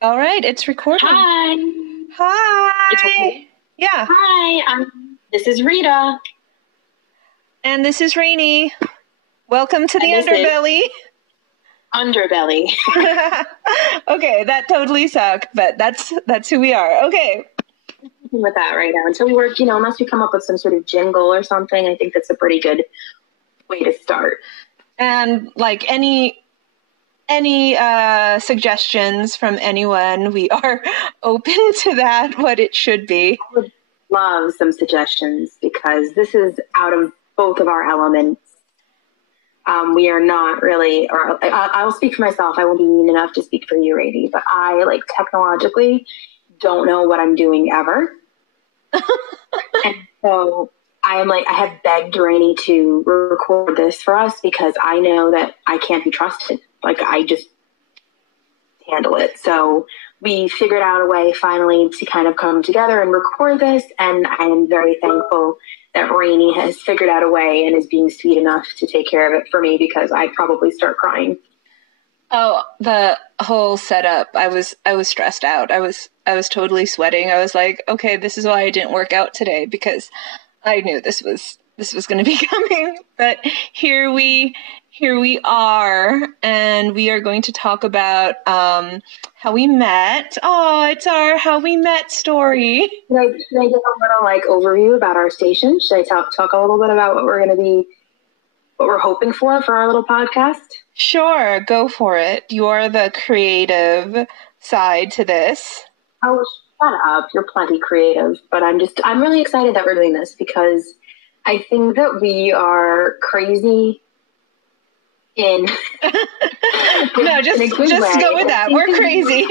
All right, it's recording. Hi. It's Hi. okay. Yeah, Hi. This is Rita, and this is Rainey. Welcome to the and this is Underbelly. Underbelly. Okay, that totally sucked, but that's who we are. Okay. With that right now, until we work, unless we come up with some sort of jingle or something, I think that's a pretty good way to start. And like any suggestions from anyone, we are open to that, what it should be. I would love some suggestions because this is out of both of our elements. We are not really, or I'll speak for myself. I won't be mean enough to speak for you, Rainey, but I technologically don't know what I'm doing ever. And so I have begged Rainey to record this for us because I know that I can't be trusted. I just handle it. So we figured out a way finally to kind of come together and record this. And I am very thankful that Rainey has figured out a way and is being sweet enough to take care of it for me because I'd probably start crying. Oh, the whole setup. I was stressed out. I was totally sweating. I was like, okay, this is why I didn't work out today because I knew this was going to be coming. But here we are, and we are going to talk about how we met. Oh, it's our how we met story. Should I give a little overview about our station? Should I talk a little bit about what we're hoping for our little podcast? Sure, go for it. You're the creative side to this. Oh, shut up. You're plenty creative. But I'm really excited that we're doing this because I think that we are crazy in No, just go with that. We're crazy.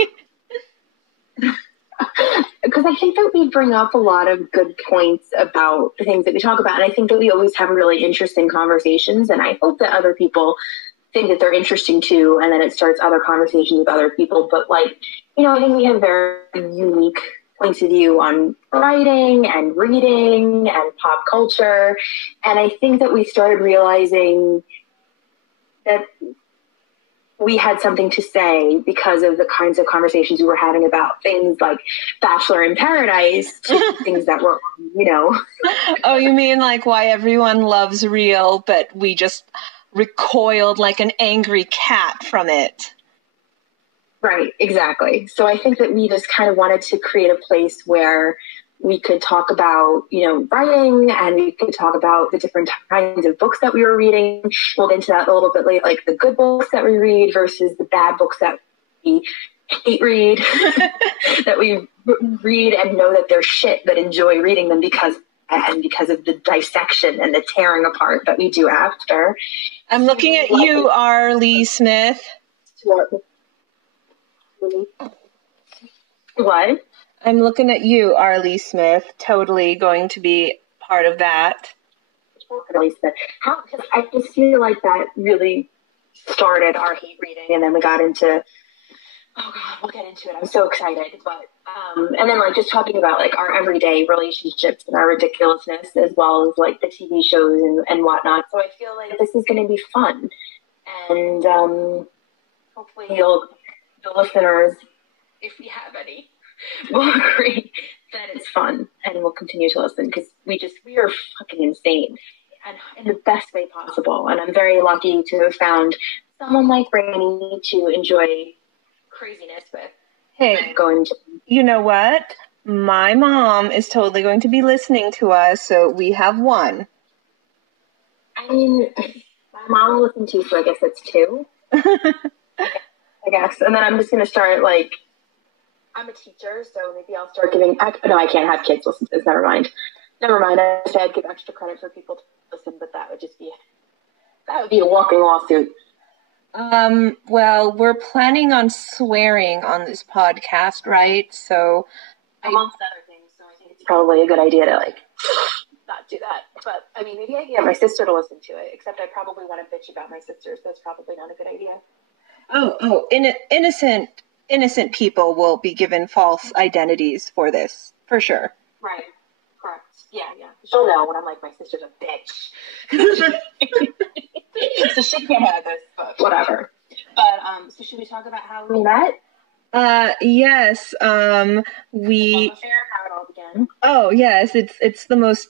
Because I think that we bring up a lot of good points about the things that we talk about. And I think that we always have really interesting conversations. And I hope that other people think that they're interesting too. And then it starts other conversations with other people. But I think we have very unique points of view on writing and reading and pop culture. And I think that we started realizing that we had something to say because of the kinds of conversations we were having about things like Bachelor in Paradise to things that were, Oh, you mean like why everyone loves real, but we just recoiled like an angry cat from it. Right, exactly. So I think that we just kind of wanted to create a place where we could talk about, writing, and we could talk about the different kinds of books that we were reading. We'll get into that a little bit later, like the good books that we read versus the bad books that we hate read, that we read and know that they're shit, but enjoy reading them because of the dissection and the tearing apart that we do after. I'm looking at you, R. Lee Smith. What? I'm looking at you, R. Lee Smith, totally going to be part of that. Because I just feel like that really started our hate reading, and then we got into, oh God, we'll get into it. I'm so excited. But, and then just talking about our everyday relationships and our ridiculousness, as well as the TV shows and whatnot. So I feel like this is going to be fun. And hopefully the listeners, if we have any, will agree that it's fun and we'll continue to listen because we are fucking insane and in the best way possible. And I'm very lucky to have found someone like Rainey to enjoy craziness with. Hey, you know what? My mom is totally going to be listening to us, so we have one. I mean, my mom will listen too, so I guess it's two. I guess. And then I'm just going to start I'm a teacher, so maybe I'll start giving. No, I can't have kids listen to this. Never mind. I said I'd give extra credit for people to listen, but that would be a walking lawsuit. Well, we're planning on swearing on this podcast, right? So, amongst other things, so I think it's probably a good idea to not do that. But I mean, maybe I can get my sister to listen to it. Except I probably want to bitch about my sisters. That's probably not a good idea. Innocent people will be given false identities for this, for sure. Right. Correct. Yeah. She'll know when I'm like, my sister's a bitch. So she can't have this, but whatever. But, so should we talk about how we met? Yes. Love We. affair, how it all began. Oh, yes. It's the most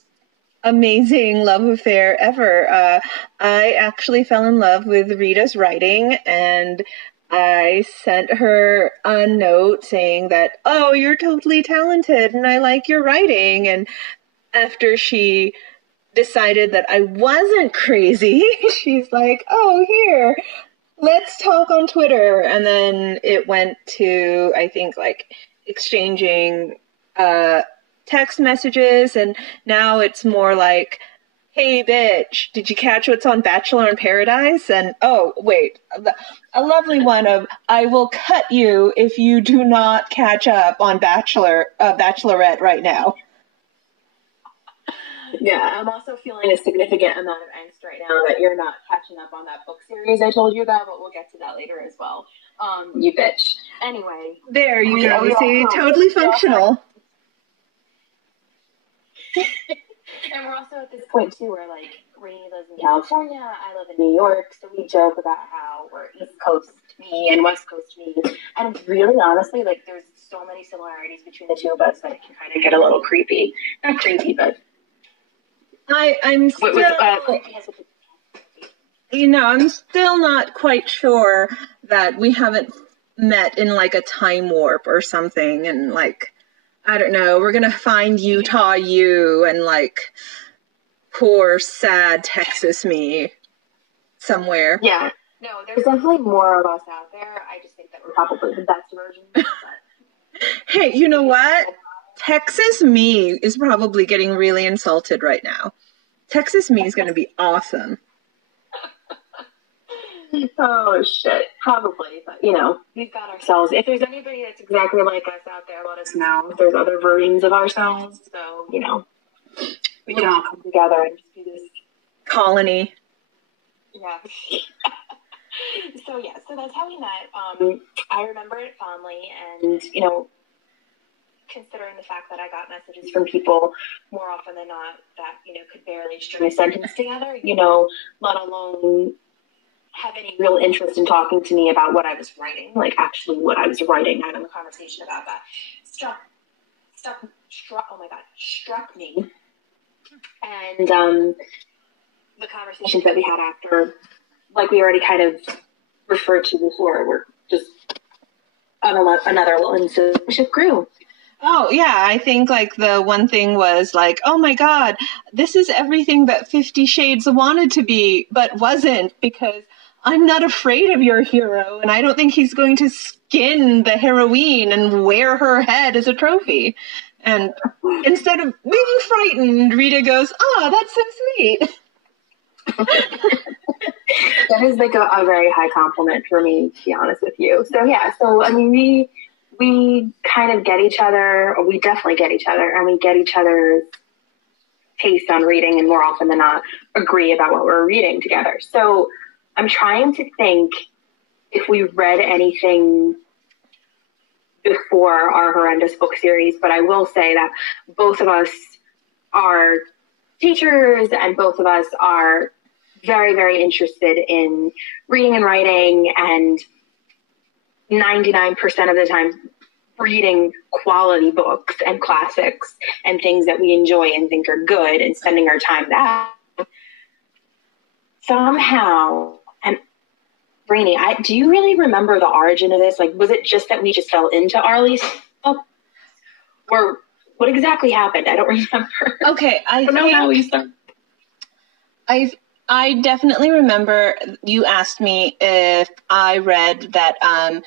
amazing love affair ever. I actually fell in love with Rita's writing, and I sent her a note saying that, oh, you're totally talented, and I like your writing. And after she decided that I wasn't crazy, she's like, oh, here, let's talk on Twitter. And then it went to, I think, like exchanging uh, text messages. And now it's more like, hey, bitch, did you catch what's on Bachelor in Paradise? And oh, wait, a lovely one of, I will cut you if you do not catch up on Bachelorette right now. Yeah, I'm also feeling a significant amount of angst right now that you're not catching up on that book series I told you about, but we'll get to that later as well. You bitch. Anyway. There you go. See, totally functional. And we're also at this point, too, where, like, Rainey lives in California, I live in New York, so we joke about how we're East Coast me and West Coast me. And really, honestly, like, there's so many similarities between the two of us that it can kind of get a little creepy. Not creepy, but... I'm still... I'm still not quite sure that we haven't met in, like, a time warp or something, and, like... I don't know, we're gonna find Utah you and, like, poor, sad Texas me somewhere. Yeah. No, there's definitely more of us out there. I just think that we're probably the best version. But... Hey, you know what? Texas me is probably getting really insulted right now. Texas me is gonna be awesome. Oh, shit. Probably. But, we've got ourselves. If there's anybody that's exactly like us out there, let us know. There's other versions of ourselves. So, we can all come together and just do this colony. Yeah. So that's how we met. I remember it fondly, and, considering the fact that I got messages from people more often than not that, could barely string a sentence together, let alone have any real interest in talking to me about what I was writing, like actually what I was writing, having a conversation about that, struck me. And the conversations that we had after, like we already kind of referred to before, were just on another level, so the ship grew. Oh, yeah, I think, like, the one thing was, like, oh my god, this is everything that 50 Shades wanted to be, but wasn't, because I'm not afraid of your hero, and I don't think he's going to skin the heroine and wear her head as a trophy. And instead of being frightened, Rita goes, oh, that's so sweet. That is, like, a very high compliment for me, to be honest with you. So, yeah, I mean, we kind of get each other, or we definitely get each other, and we get each other's taste on reading, and more often than not, agree about what we're reading together. So I'm trying to think if we read anything before our horrendous book series, but I will say that both of us are teachers, and both of us are very, very interested in reading and writing, and 99% of the time reading quality books and classics and things that we enjoy and think are good, and spending our time that. Somehow, and Rainey, do you really remember the origin of this? Like, was it just that we just fell into Arlie's book? Or what exactly happened? I don't remember. Okay, I don't know how we started. I definitely remember you asked me if I read that a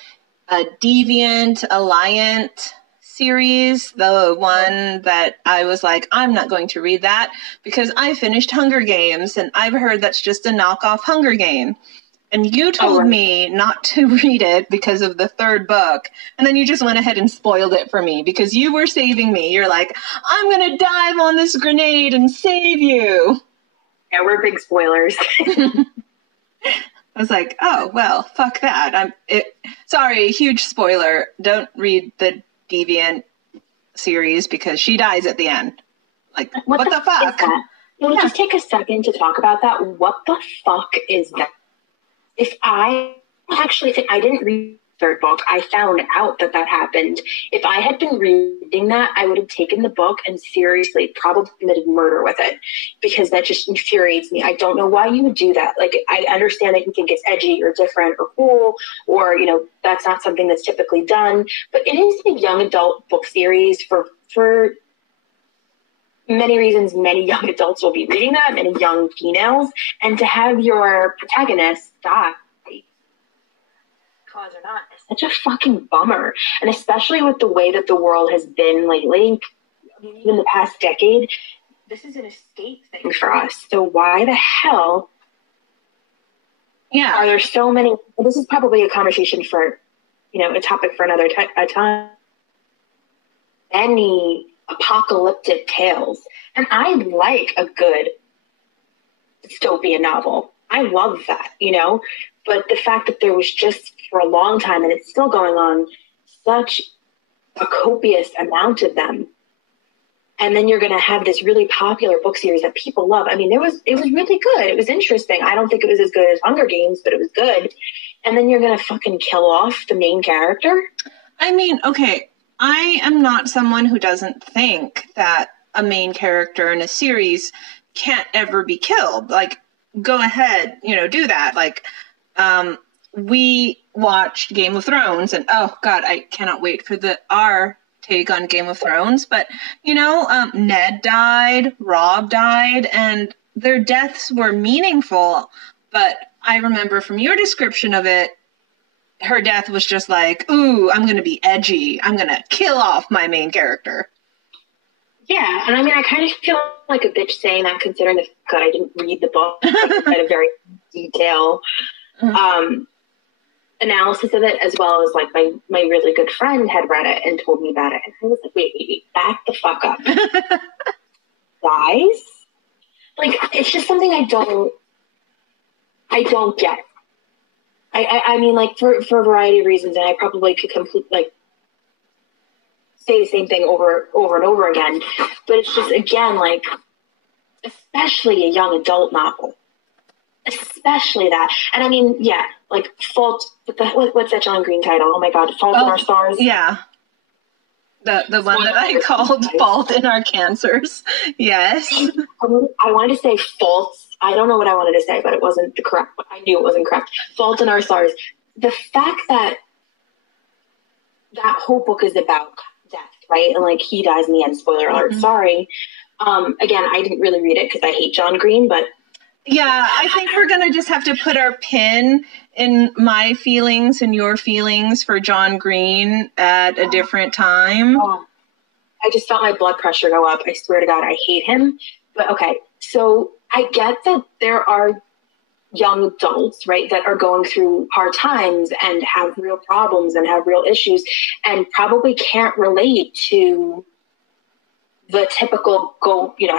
Deviant Alliant series, the one that I was like, I'm not going to read that because I finished Hunger Games, and I've heard that's just a knockoff Hunger Game. And you told me not to read it because of the third book, and then you just went ahead and spoiled it for me because you were saving me. You're like, I'm going to dive on this grenade and save you. Yeah, we're big spoilers. I was like, oh, well, fuck that. Sorry, huge spoiler. Don't read the Deviant series because she dies at the end. Like, what the fuck? Can we just take a second to talk about that? What the fuck is that? If I actually think I didn't read third book. I found out that happened. If I had been reading that, I would have taken the book and seriously probably committed murder with it, because that just infuriates me. I don't know why you would do that. Like, I understand that you think it's edgy or different or cool, or, you know, that's not something that's typically done, but it is a young adult book series for many reasons. Many young adults will be reading that, many young females, and to have your protagonist die, cause or not, is such a fucking bummer. And especially with the way that the world has been lately, even the past decade, this is an escape thing for us. So why the hell are there so many? Well, this is probably a conversation for, you know, a topic for another time. Any apocalyptic tales. And I like a good dystopian novel. I love that, you know? But the fact that there was just, for a long time, and it's still going on, such a copious amount of them. And then you're going to have this really popular book series that people love. I mean, it was really good. It was interesting. I don't think it was as good as Hunger Games, but it was good. And then you're going to fucking kill off the main character? I mean, okay, I am not someone who doesn't think that a main character in a series can't ever be killed. Like, go ahead, you know, do that. Like, we watched Game of Thrones, and oh god, I cannot wait for our take on Game of Thrones. But, you know, Ned died, Robb died, and their deaths were meaningful. But I remember from your description of it, her death was just like, ooh, I'm going to be edgy. I'm going to kill off my main character. Yeah, and I mean, I kind of feel like a bitch saying that, considering the fact that I didn't read the book. I had a very detailed analysis of it, as well as, like, my really good friend had read it and told me about it. And I was like, wait, back the fuck up. Guys? Like, it's just something I don't get. I mean, like, for a variety of reasons, and I probably could say the same thing over and over again, but it's just, again, like, especially a young adult novel, especially that. And I mean, yeah, like, what's that John Green title? Oh my god, Fault in Our Stars? Yeah. The one that I called Fault in Our Cancers. Yes. I wanted to say Faults. I don't know what I wanted to say, but it wasn't the correct. I knew it wasn't correct. Fault in Our Stars. The fact that whole book is about death, right? And, like, he dies in the end. Spoiler alert. Sorry. Again, I didn't really read it because I hate John Green, but yeah, I think we're gonna just have to put our pin in my feelings and your feelings for John Green at a different time. I just felt my blood pressure go up. I swear to God, I hate him. But okay, so I get that there are young adults, right, that are going through hard times and have real problems and have real issues and probably can't relate to the typical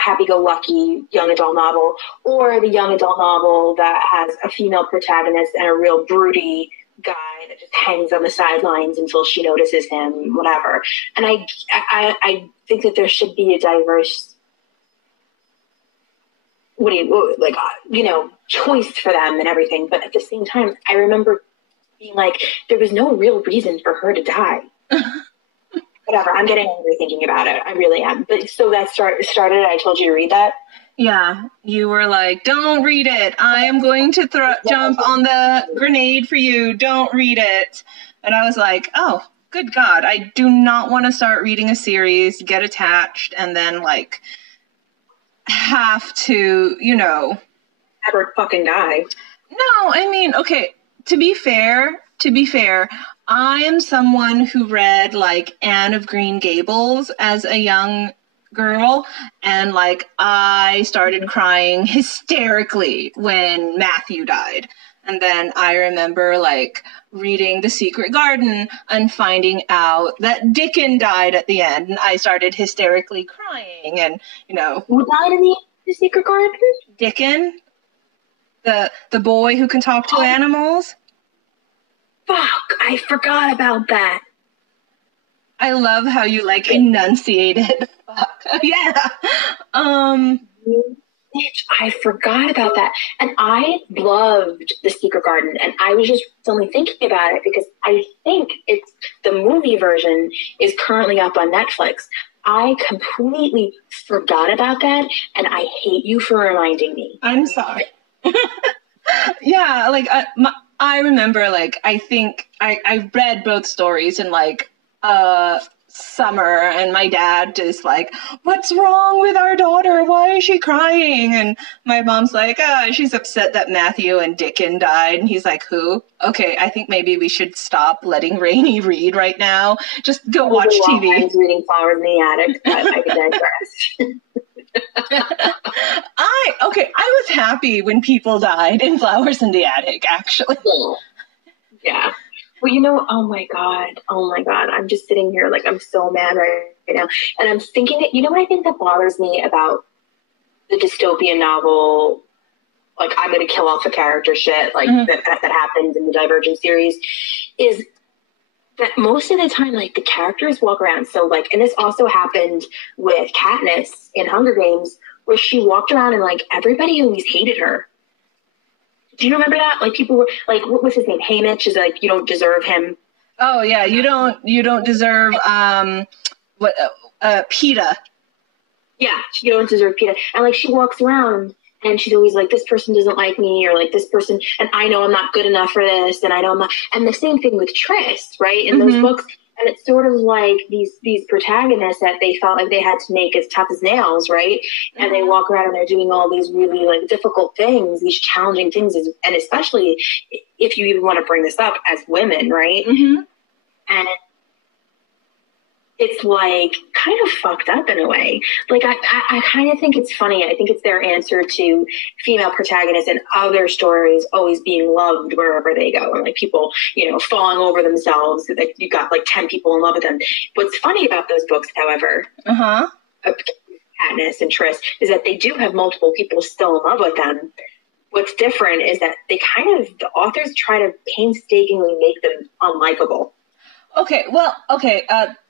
happy-go-lucky young adult novel, or the young adult novel that has a female protagonist and a real broody guy that just hangs on the sidelines until she notices him, whatever. And I think that there should be a diverse, choice for them and everything. But at the same time, I remember being like, there was no real reason for her to die. Whatever, I'm getting angry thinking about it. I really am. But so that started, I told you to read that? Yeah, you were like, don't read it. I am going to jump on the grenade for you. Don't read it. And I was like, oh, good God. I do not want to start reading a series, get attached, and then, like, have to, Ever fucking die. No, I mean, okay, to be fair, I am someone who read, like, Anne of Green Gables as a young girl, and, like, I started crying hysterically when Matthew died. And then I remember, like, reading The Secret Garden and finding out that Dickon died at the end, and I started hysterically crying, and, Who died in the Secret Garden? Dickon, the boy who can talk to animals. Fuck, I forgot about that. I love how you, like, enunciated. Fuck. Yeah. I forgot about that. And I loved The Secret Garden. And I was just only thinking about it because I think it's the movie version is currently up on Netflix. I completely forgot about that. And I hate you for reminding me. I'm sorry. Yeah, like I remember, like, I think I read both stories in like summer, and my dad is like, "What's wrong with our daughter? Why is she crying?" And my mom's like, she's upset that Matthew and Dickon died." And he's like, "Who? Okay, I think maybe we should stop letting Rainey read right now. Just go watch TV." I was reading Flowers in the Attic, but I could digress. I was happy when people died in Flowers in the Attic, actually. Yeah. Well, oh my God. I'm just sitting here like I'm so mad right now. And I'm thinking that, what I think that bothers me about the dystopian novel, like I'm going to kill off a character shit, like that happens in the Divergent series, is that most of the time, like, the characters walk around. So, like, and this also happened with Katniss in Hunger Games, where she walked around and, like, everybody always hated her. Do you remember that? Like, people were, like, what was his name? Haymitch is like, you don't deserve him. Oh, yeah, you don't deserve, PETA. Yeah, you don't deserve PETA. And, like, she walks around and she's always like, this person doesn't like me, or like this person, and I know I'm not good enough for this, and I know I'm not. And the same thing with Triss, right? In those books. And it's sort of like these protagonists that they felt like they had to make as tough as nails, right? And they walk around and they're doing all these really, like, difficult things, these challenging things, and especially if you even want to bring this up as women, right? And it's like kind of fucked up in a way. Like I kind of think it's funny. I think it's their answer to female protagonists in other stories always being loved wherever they go, and like people, falling over themselves. Like you got like 10 people in love with them. What's funny about those books, however, Katniss and Triss, is that they do have multiple people still in love with them. What's different is that the authors try to painstakingly make them unlikable. Okay,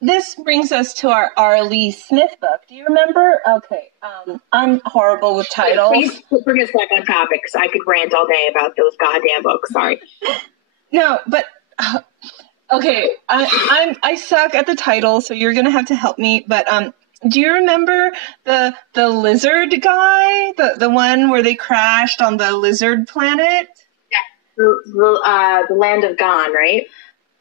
this brings us to our R.L. Smith book. Do you remember? Okay, I'm horrible with titles. Please bring us back on topic, because I could rant all day about those goddamn books. Sorry. No, but okay, I suck at the title, so you're gonna have to help me. But do you remember the lizard guy, the one where they crashed on the lizard planet? Yeah, the Land of Gone, right?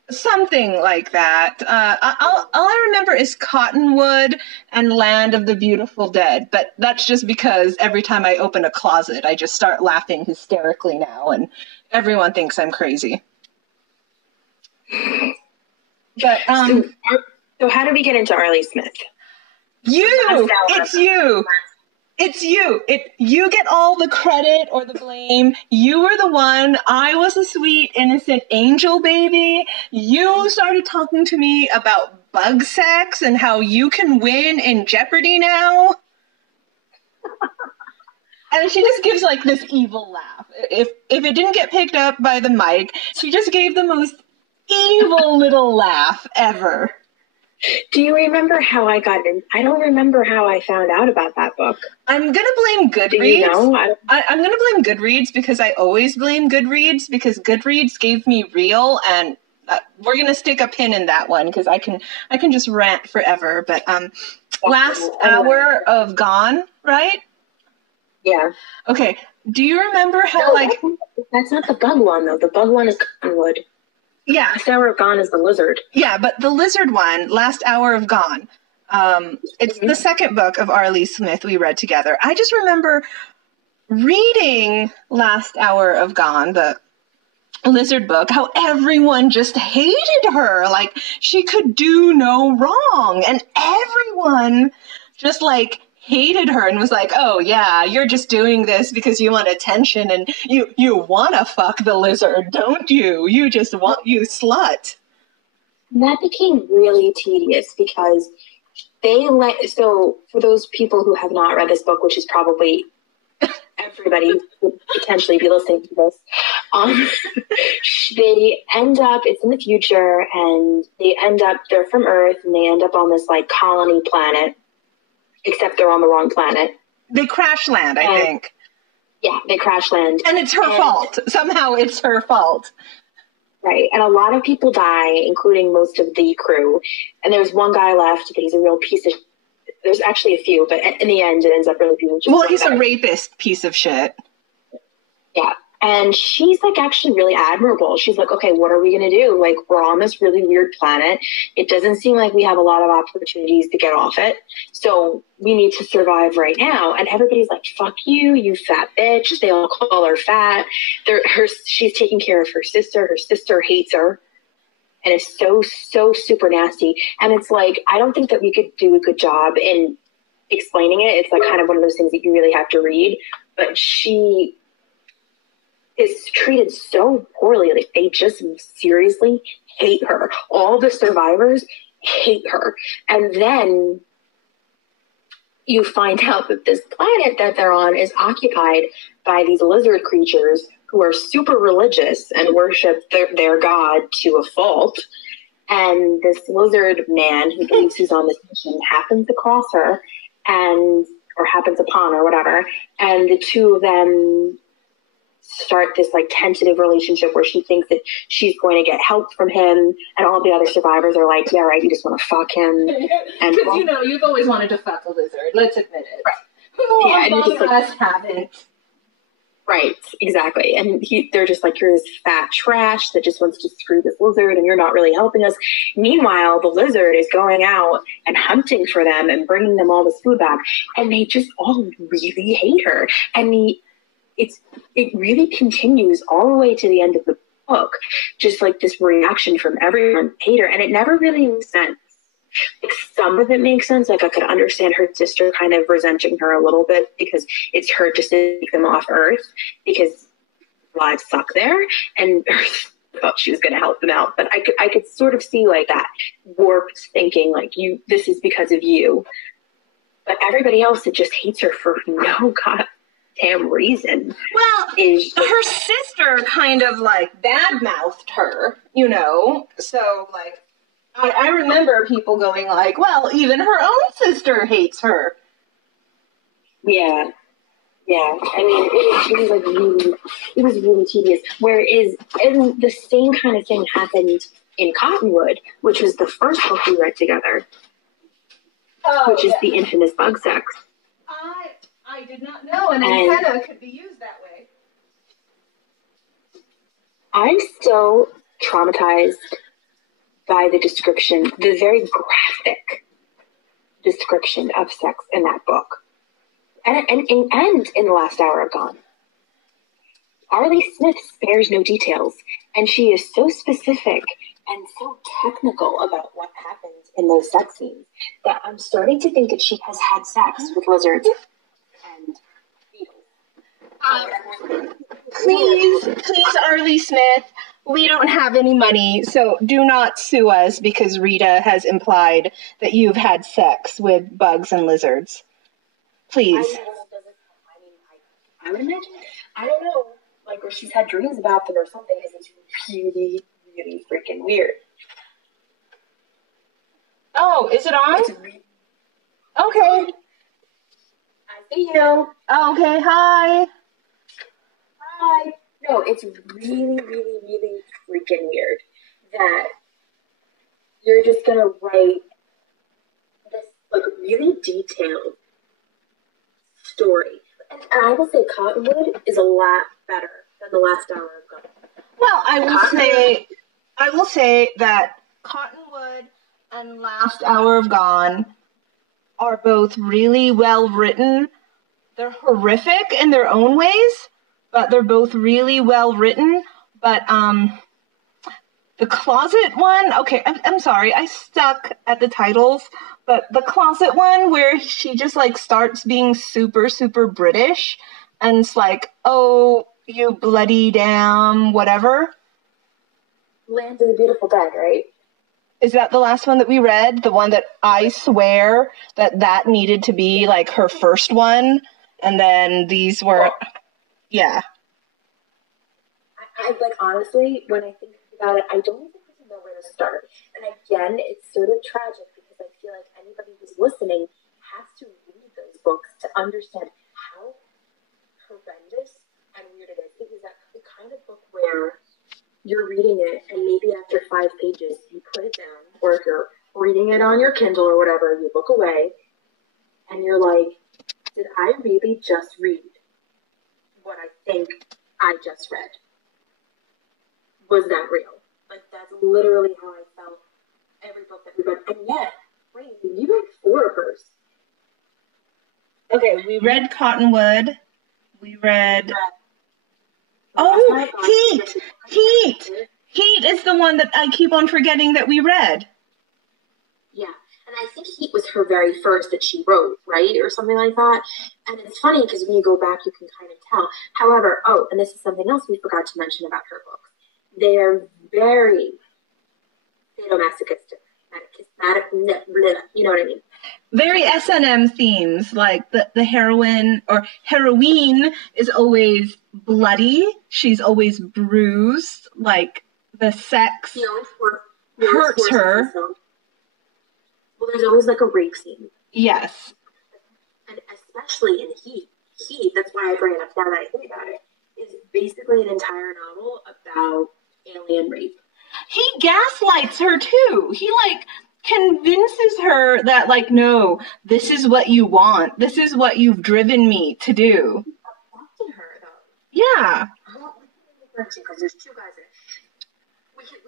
Something like that. All I remember is Cottonwood and Land of the Beautiful Dead, but that's just because every time I open a closet, I just start laughing hysterically now, and everyone thinks I'm crazy. But so how do we get into R.L. Smith? It's you. It's you. You get all the credit or the blame. You were the one. I was a sweet, innocent angel baby. You started talking to me about bug sex and how you can win in Jeopardy now. And she just gives like this evil laugh. If it didn't get picked up by the mic, she just gave the most evil little laugh ever. Do you remember how I got in? I don't remember how I found out about that book. I'm going to blame Goodreads. Do you know? I'm going to blame Goodreads because I always blame Goodreads because Goodreads gave me real, and we're going to stick a pin in that one because I can just rant forever. But last hour of Gone, right? Yeah. Okay. Do you remember how that's not the bug one though. The bug one is Cottonwood. Yeah. Last Hour of Gone is the lizard. Yeah, but the lizard one, Last Hour of Gone, it's the second book of R.L. Smith we read together. I just remember reading Last Hour of Gone, the lizard book, how everyone just hated her. Like, she could do no wrong. And everyone just, like, hated her and was like, oh yeah, you're just doing this because you want attention and you want to fuck the lizard, don't you? You just want, you slut. That became really tedious because so for those people who have not read this book, which is probably everybody would potentially be listening to this, they end up, it's in the future, and they're from Earth, and they end up on this like colony planet. Except they're on the wrong planet. They crash land, I think. Yeah, they crash land. And it's her fault. Somehow it's her fault. Right. And a lot of people die, including most of the crew. And there's one guy left, but he's a real piece of... There's actually a few, but in the end, it ends up really being just... Well, he's a rapist piece of shit. Yeah. And she's like actually really admirable. She's like, okay, what are we going to do? Like, we're on this really weird planet. It doesn't seem like we have a lot of opportunities to get off it. So we need to survive right now. And everybody's like, fuck you, you fat bitch. They all call her fat. She's taking care of her sister. Her sister hates her. And it's so super nasty. And it's like, I don't think that we could do a good job in explaining it. It's like kind of one of those things that you really have to read. But she is treated so poorly. Like, they just seriously hate her. All the survivors hate her. And then you find out that this planet that they're on is occupied by these lizard creatures who are super religious and worship their god to a fault. And this lizard man who believes he's on this mission happens across her or happens upon her, whatever. And the two of them start this like tentative relationship where she thinks that she's going to get help from him, and all the other survivors are like, yeah, right, you just want to fuck him. And because you've always wanted to fuck a lizard, let's admit it. Right. Who among us haven't? Right, exactly. And they're just like, you're this fat trash that just wants to screw this lizard, and you're not really helping us. Meanwhile, the lizard is going out and hunting for them and bringing them all this food back, and they just all really hate her. And it really continues all the way to the end of the book, just like this reaction from everyone hate her, and it never really makes sense. Like, some of it makes sense. Like, I could understand her sister kind of resenting her a little bit because it's her just to take them off Earth because lives suck there, and Earth thought she was going to help them out. But I could sort of see like that warped thinking, like, this is because of you. But everybody else that just hates her for no goddamn reason. Well, her sister kind of like badmouthed her, so like I remember people going like, well, even her own sister hates her. Yeah. I mean, it was really tedious. Whereas the same kind of thing happened in Cottonwood, which was the first book we read together, which is the infamous bug sex. I did not know an antenna could be used that way. I'm still traumatized by the description, the very graphic description of sex in that book. And in The Last Hour of Gone. Arlie Smith spares no details, and she is so specific and so technical about what happens in those sex scenes that I'm starting to think that she has had sex with lizards and beetles. Please, Arlie Smith, we don't have any money, so do not sue us because Rita has implied that you've had sex with bugs and lizards. Please. I would imagine, I don't know, like, or she's had dreams about them or something, because it's really, really freaking weird. Oh, is it on? Okay. I see you. Okay, hi. Hi. No, it's really, really, really freaking weird that you're just going to write this, like, really detailed story. And I will say Cottonwood is a lot better than The Last Hour of Gone. Well, I will say that Cottonwood and Last Hour of Gone are both really well written. They're horrific in their own ways, but they're both really well written. But the Closet one, okay, I'm sorry, I stuck at the titles, but the Closet one where she just like starts being super, super British and it's like, oh, you bloody damn whatever. Land of the Beautiful Dead, right? Is that the last one that we read? The one that I swear that needed to be like her first one, and then these were, yeah. I like, honestly, when I think about it, I don't even know where to start. And again, it's sort of tragic because I feel like anybody who's listening has to read those books to understand it on your Kindle or whatever, you look away, and you're like, did I really just read what I think I just read? Was that real? Like, that's literally how I felt every book that we read. And yet, wait, you read 4 of hers. Okay, we read Cottonwood. We read... Oh, Heat! Heat! Heat is the one that I keep on forgetting that we read. Yeah, and I think Heat was her very first that she wrote, right? Or something like that. And it's funny because when you go back, you can kind of tell. However, and this is something else we forgot to mention about her books. They are very sadomasochistic. You know what I mean? Very S&M themes, like the heroine is always bloody. She's always bruised. Like the sex hurts her. Well, there's always like a rape scene. Yes. And especially in Heat, that's why I bring it up now that I think about it, is basically an entire novel about alien rape. He gaslights her too. He like convinces her that like, no, this is what you want. This is what you've driven me to do. He abducted her though. Yeah. Because there's 2 guys in it. We could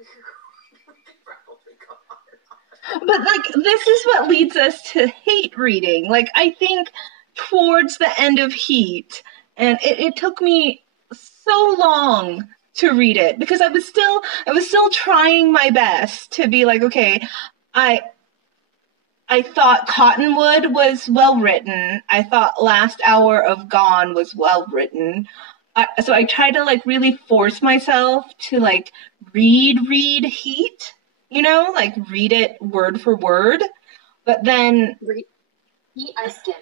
probably go on. But like, this is what leads us to hate reading. Like, I think towards the end of Heat, and it took me so long to read it because I was still trying my best to be like, okay, I thought Cottonwood was well written. I thought Last Hour of Gone was well written. So I tried to like really force myself to like read Heat, like read it word for word. But then Heat I skimmed.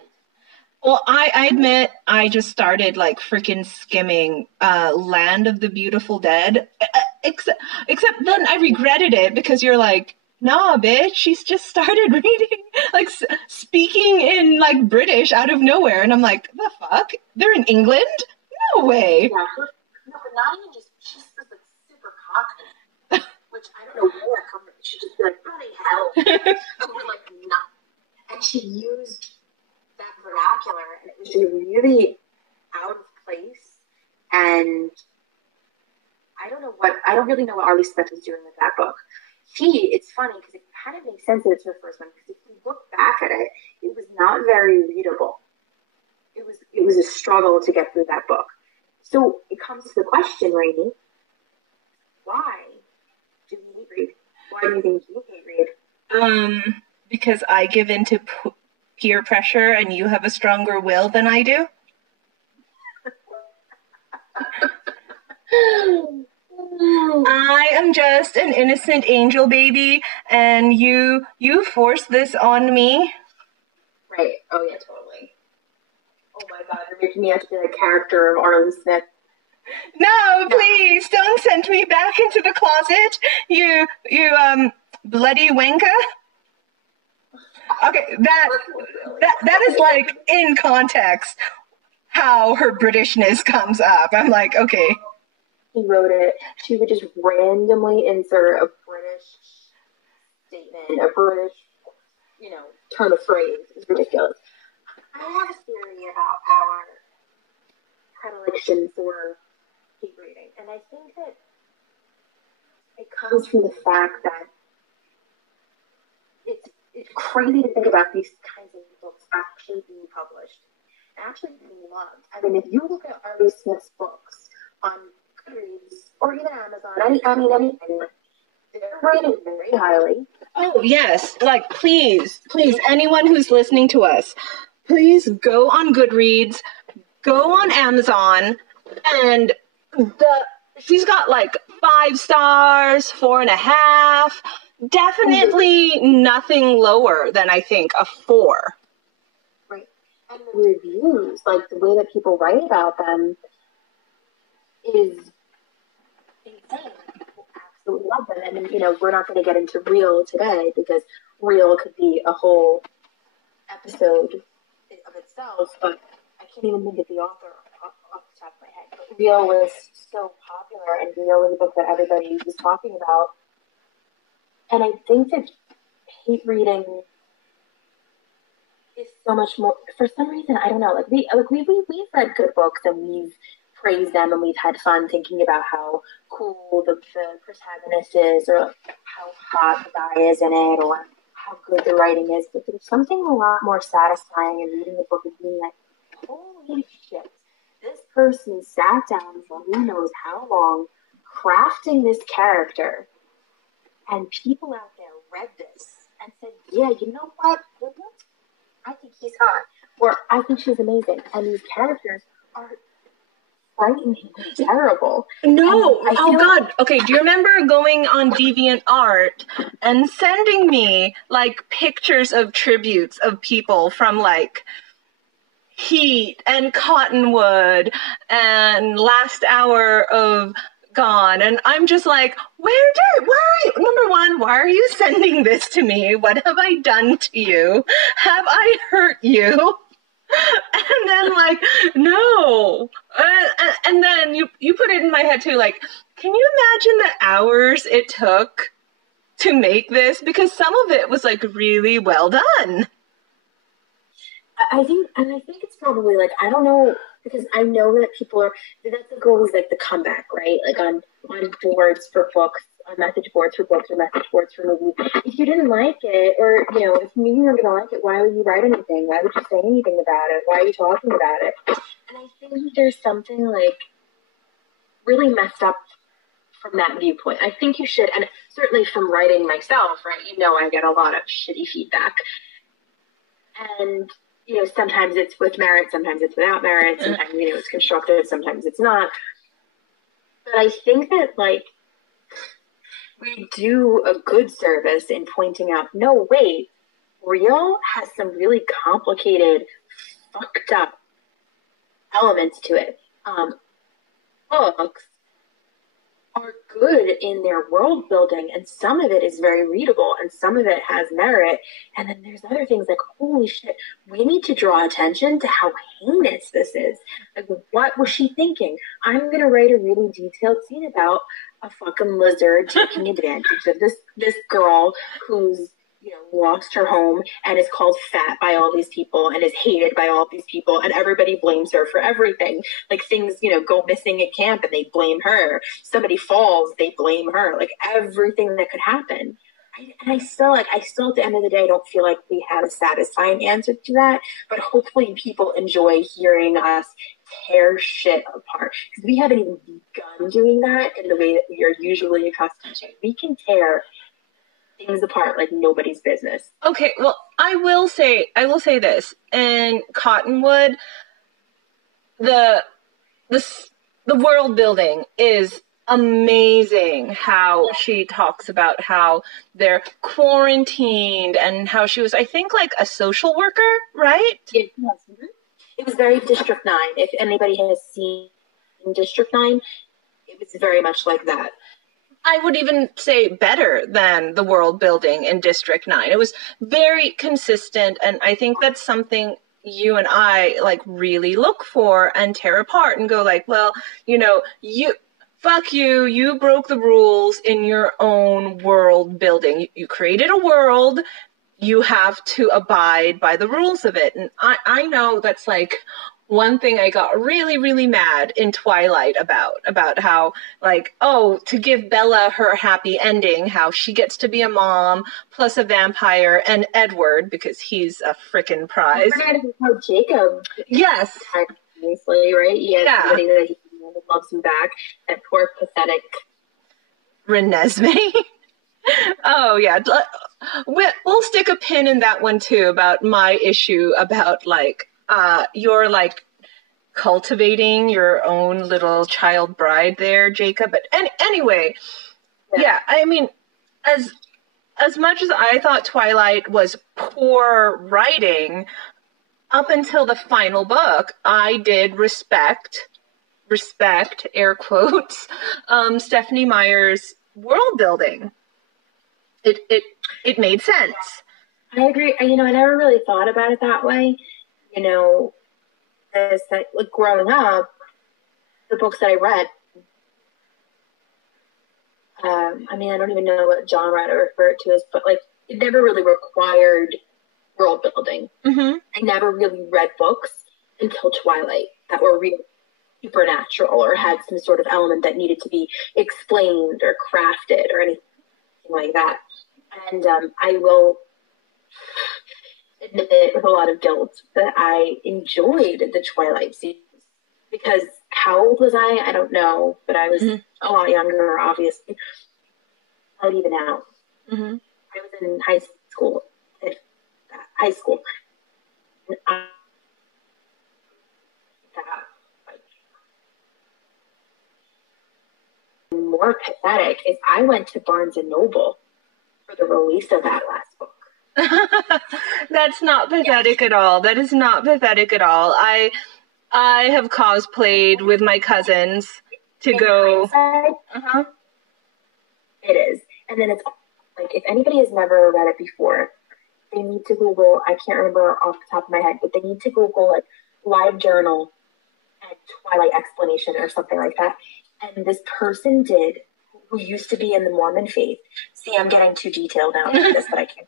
Well, I admit I just started like freaking skimming Land of the Beautiful Dead. Except then I regretted it because you're like, nah, bitch, she's just started reading, like speaking in like British out of nowhere. And I'm like, the fuck? They're in England? No way. Yeah, but not even just, she's like super cocky, which I don't know where that comes from. She just be like, bloody hell. And we're like, nah. And she used that vernacular, and it was just really out of place. And I don't really know what Arlie Smith was doing with that book. It's funny because it kind of makes sense that it's her first one, because if you look back at it, it was not very readable. It was a struggle to get through that book. So it comes to the question, Rainey, why do we hate read? Why do you think you hate read? Because I give in to peer pressure and you have a stronger will than I do. I am just an innocent angel baby, and you forced this on me. Right. Oh yeah, totally. Oh my god, you're making me have to be a character of Arlie Smith. No, please don't send me back into the closet. You bloody wanker. Okay, that is like in context how her Britishness comes up. I'm like, okay. He wrote it. She would just randomly insert a British statement, a British, turn of phrase. It's ridiculous. I have a theory about our predilection for hate reading, and I think that it comes from the fact that it's crazy to think about these kinds of books actually being published and actually being loved. I mean, if you look at Arlie Smith's books on Goodreads or even Amazon, anything, they're rated very highly. Oh, yes. Like, please, anyone who's listening to us, please go on Goodreads, go on Amazon, and she's got like 5 stars, 4.5. Definitely nothing lower than, I think, a 4. Right. And the reviews, like the way that people write about them, is insane. People absolutely love them. And, we're not going to get into Real today because Real could be a whole episode of itself, but I can't even think of the author off the top of my head. But Real was so popular, and Real was a book that everybody was talking about. And I think that hate reading is so much more. For some reason, I don't know. Like we've read good books and we've praised them and we've had fun thinking about how cool the protagonist is or how hot the guy is in it or how good the writing is. But there's something a lot more satisfying in reading a book and being like, holy shit, this person sat down for who knows how long crafting this character, and people out there read this and said, yeah, you know what? I think he's hot, or I think she's amazing. And these characters are frighteningly terrible. No. Oh, God. Okay, do you remember going on DeviantArt and sending me, like, pictures of tributes of people from, like, Heat and Cottonwood and Last Hour of Gone, and I'm just like, why are you, number one, why are you sending this to me? What have I done to you? Have I hurt you? And then, like, no. And then you put it in my head too, like, can you imagine the hours it took to make this? Because some of it was, like, really well done. I think it's probably like, I don't know, because I know that people are, that's like always like the comeback, right? Like on boards for books, on message boards for books or message boards for movies. If you didn't like it, or, you know, if you knew you were going to like it, why would you write anything? Why would you say anything about it? Why are you talking about it? And I think there's something like really messed up from that viewpoint. I think you should, and certainly from writing myself, right? You know, I get a lot of shitty feedback. And you know, sometimes it's with merit, sometimes it's without merit, sometimes, you know, it's constructive, sometimes it's not. But I think that, like, we do a good service in pointing out, no, wait, Real has some really complicated, fucked up elements to it. Books are good in their world building, and some of it is very readable and some of it has merit, and then there's other things like, holy shit, we need to draw attention to how heinous this is. Like, what was she thinking? I'm gonna write a really detailed scene about a fucking lizard taking advantage of this girl who's, you know, lost her home and is called fat by all these people and is hated by all these people, and everybody blames her for everything. Like, things, you know, go missing at camp and they blame her. Somebody falls, they blame her. Like, everything that could happen. And I still at the end of the day, don't feel like we have a satisfying answer to that. But hopefully people enjoy hearing us tear shit apart, because we haven't even begun doing that in the way that we are usually accustomed to. We can tear things apart like nobody's business. Okay, well, I will say this. In Cottonwood, the world building is amazing. How she talks about how they're quarantined and how she was, I think, like a social worker, right? Yes. Mm-hmm. It was very District 9. If anybody has seen District 9, it was very much like that. I would even say better than the world building in District 9. It was very consistent, and I think that's something you and I, like, really look for and tear apart and go like, well, you know, you broke the rules in your own world building. You created a world, you have to abide by the rules of it. And I know that's, like, one thing I got really, really mad in Twilight about how, like, oh, to give Bella her happy ending, how she gets to be a mom, plus a vampire, and Edward, because he's a frickin' prize. How Jacob. Yes. Nicely, right? He has somebody that he loves him back. That poor, pathetic Renesmee. Oh, yeah. We'll stick a pin in that one, too, about my issue about, like, you're, like, cultivating your own little child bride there, Jacob. But anyway, yeah, I mean, as much as I thought Twilight was poor writing, up until the final book, I did respect, air quotes, Stephenie Meyer's world building. It made sense. I agree. You know, I never really thought about it that way. You know, as like growing up, the books that I read, I mean, I don't even know what genre to refer it to as, but like it never really required world building. Mm-hmm. I never really read books until Twilight that were real supernatural or had some sort of element that needed to be explained or crafted or anything like that. And I will admit it with a lot of guilt that I enjoyed the Twilight series because how old was I? I don't know, but I was a lot younger, obviously. I'd even out. Mm-hmm. I was in high school. And more pathetic is I went to Barnes and Noble for the release of that last book. That's not pathetic at all. That is not pathetic at all. I have cosplayed with my cousins to go. Uh-huh. It is. And then it's like, if anybody has never read it before, they need to Google, I can't remember off the top of my head, but they need to Google like live journal and Twilight explanation or something like that. And this person who used to be in the Mormon faith. See, I'm getting too detailed now with this, but I can't.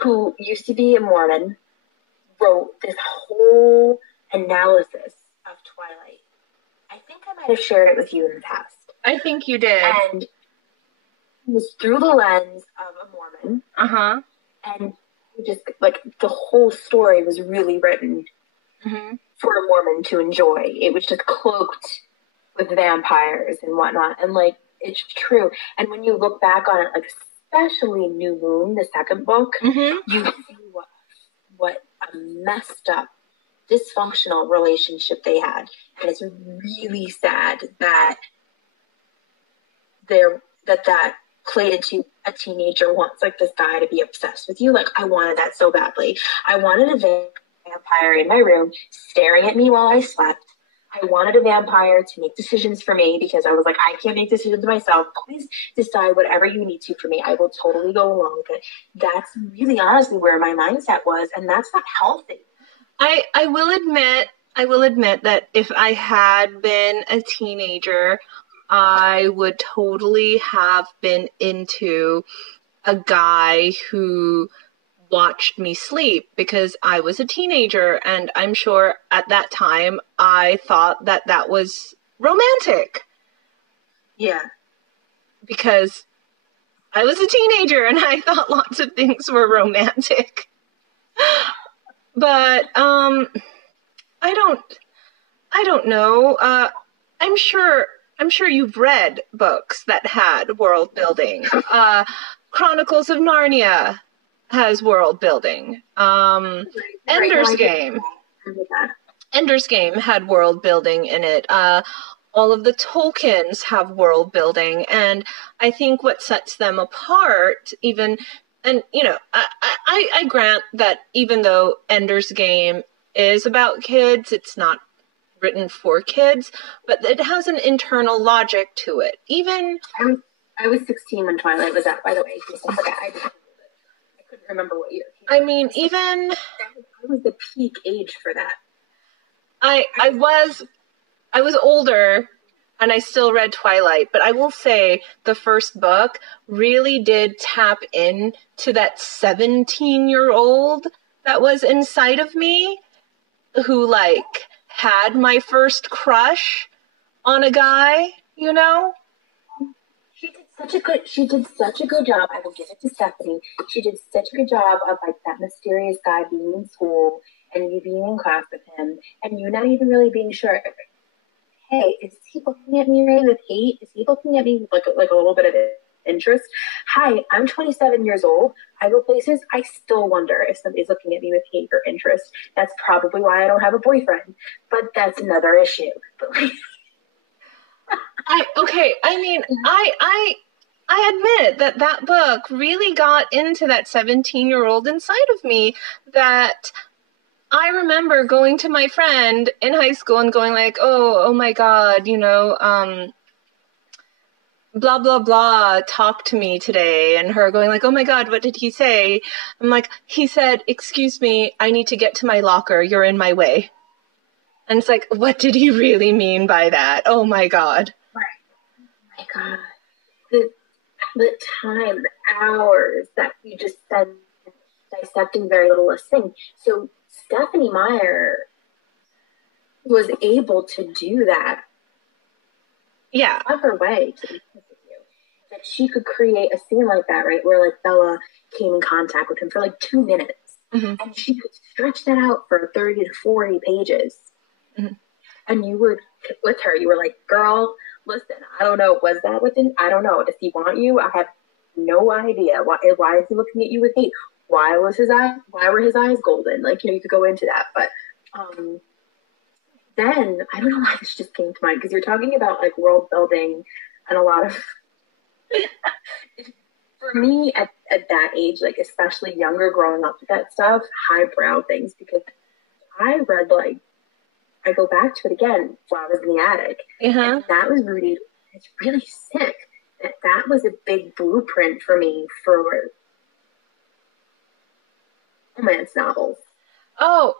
Who used to be a Mormon, wrote this whole analysis of Twilight. I think I might have shared it with you in the past. I think you did. And it was through the lens of a Mormon. Uh-huh. And just like the whole story was really written for a Mormon to enjoy. It was just cloaked with vampires and whatnot. And like, it's true. And when you look back on it, like especially New Moon, the second book, you see what a messed up, dysfunctional relationship they had. And it's really sad that that played into a teenager wants like this guy to be obsessed with you. Like I wanted that so badly. I wanted a vampire in my room staring at me while I slept. I wanted a vampire to make decisions for me because I was like, I can't make decisions myself. Please decide whatever you need to for me. I will totally go along with it. That's really honestly where my mindset was, and that's not healthy. I will admit that if I had been a teenager, I would totally have been into a guy who watched me sleep because I was a teenager, and I'm sure at that time I thought that was romantic. Yeah. Because I was a teenager and I thought lots of things were romantic. But I don't know. I'm sure you've read books that had world building. Chronicles of Narnia has world building. Ender's Game had world building in it. All of the Tolkiens have world building, and I think what sets them apart, even, and you know, I grant that even though Ender's Game is about kids, it's not written for kids, but it has an internal logic to it. Even I was 16 when Twilight was out, by the way. I couldn't remember what year. I mean, even that was the peak age for that. I was older and I still read Twilight, but I will say the first book really did tap into that 17-year-old that was inside of me who like had my first crush on a guy, you know? She did such a good job. I will give it to Stephanie. She did such a good job of like that mysterious guy being in school and you being in class with him and you not even really being sure. Hey, is he looking at me right with hate? Is he looking at me like a little bit of interest? Hi, I'm 27 years old. I go places. I still wonder if somebody's looking at me with hate or interest. That's probably why I don't have a boyfriend. But that's another issue. But like, I admit that book really got into that 17-year-old inside of me that I remember going to my friend in high school and going like, oh my God, you know, blah, blah, blah, talk to me today. And her going like, oh my God, what did he say? I'm like, he said, excuse me, I need to get to my locker. You're in my way. And it's like, what did he really mean by that? Oh my God. Right. Oh my God. The time, the hours that we just spent dissecting very little listening. So Stephanie Meyer was able to do that. Yeah. Clever way to be with you. That she could create a scene like that, right? Where like Bella came in contact with him for like 2 minutes. Mm-hmm. And she could stretch that out for 30 to 40 pages. Mm-hmm. And you were with her, you were like, girl, listen, I don't know, was that within, I don't know, does he want you? I have no idea. Why is he looking at you with hate? Why were his eyes golden? Like, you could go into that. But then, I don't know why this just came to mind, because you're talking about like world building and a lot of, for me at that age, like especially younger, growing up with that stuff, highbrow things, because I read like, I go back to it again, Flowers in the Attic. And that was really, it's really sick. That was a big blueprint for me for romance novels. Oh,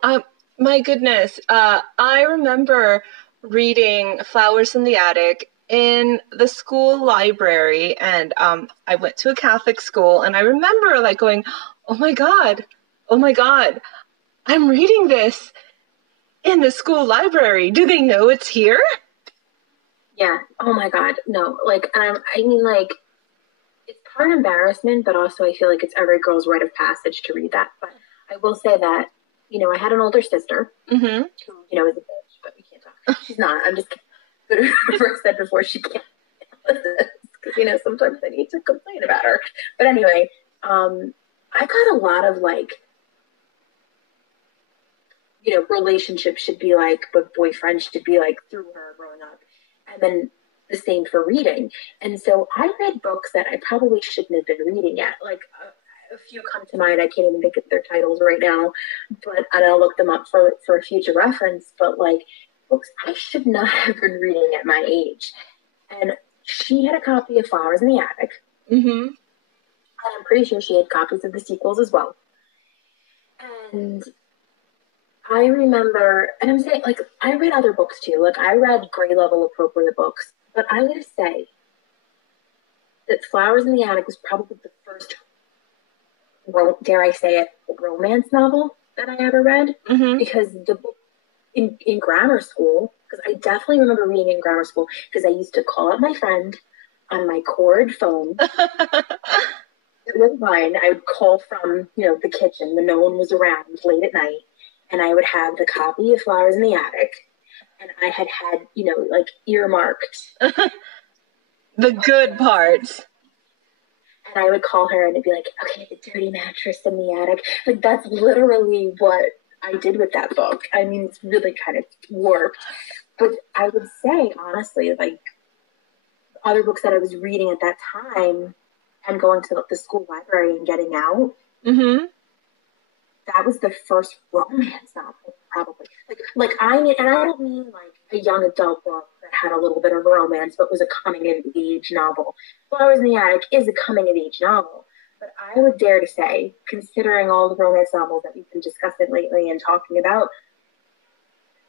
my goodness. I remember reading Flowers in the Attic in the school library, and I went to a Catholic school, and I remember like going, oh my God, I'm reading this in the school library. Do they know it's here? Yeah. Oh my God. No. Like, I mean, like, it's part embarrassment, but also I feel like it's every girl's rite of passage to read that. But I will say that, I had an older sister who, is a bitch, but we can't talk. She's not. I'm just kidding. Whatever I said before, she can't listen. Because, sometimes I need to complain about her. But anyway, I got a lot of like, relationships should be like, but boyfriends should be like through her growing up. And then the same for reading. And so I read books that I probably shouldn't have been reading yet. Like a few come to mind. I can't even think of their titles right now, and I'll look them up for future reference. But like books I should not have been reading at my age. And she had a copy of Flowers in the Attic. Mm-hmm. And I'm pretty sure she had copies of the sequels as well. And I remember, and I'm saying, like, I read other books too. Like, I read grade level appropriate books. But I would say that Flowers in the Attic was probably the first, dare I say it, romance novel that I ever read. Mm-hmm. Because the book in grammar school, because I definitely remember reading in grammar school, because I used to call up my friend on my cord phone. It was mine. I would call from, the kitchen when no one was around late at night. And I would have the copy of Flowers in the Attic. And I had, like earmarked. The good parts. And I would call her and it'd be like, okay, the dirty mattress in the attic. Like, that's literally what I did with that book. I mean, it's really kind of warped. But I would say, honestly, like, other books that I was reading at that time and going to the school library and getting out, that was the first romance novel, probably. Like I mean, and I don't mean like a young adult book that had a little bit of romance, but was a coming of age novel. Flowers in the Attic is a coming of age novel, but I would dare to say, considering all the romance novels that we've been discussing lately and talking about,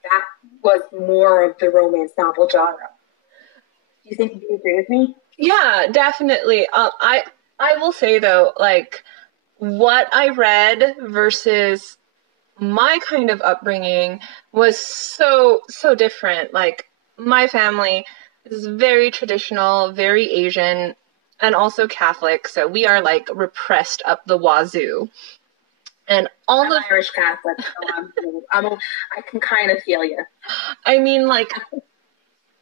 that was more of the romance novel genre. Do you think you agree with me? Yeah, definitely. I will say though, like, what I read versus my kind of upbringing was so different. Like, my family is very traditional, very Asian, and also Catholic, so we are like repressed up the wazoo. And I'm Irish Catholic, so I can kind of feel you. I mean, like,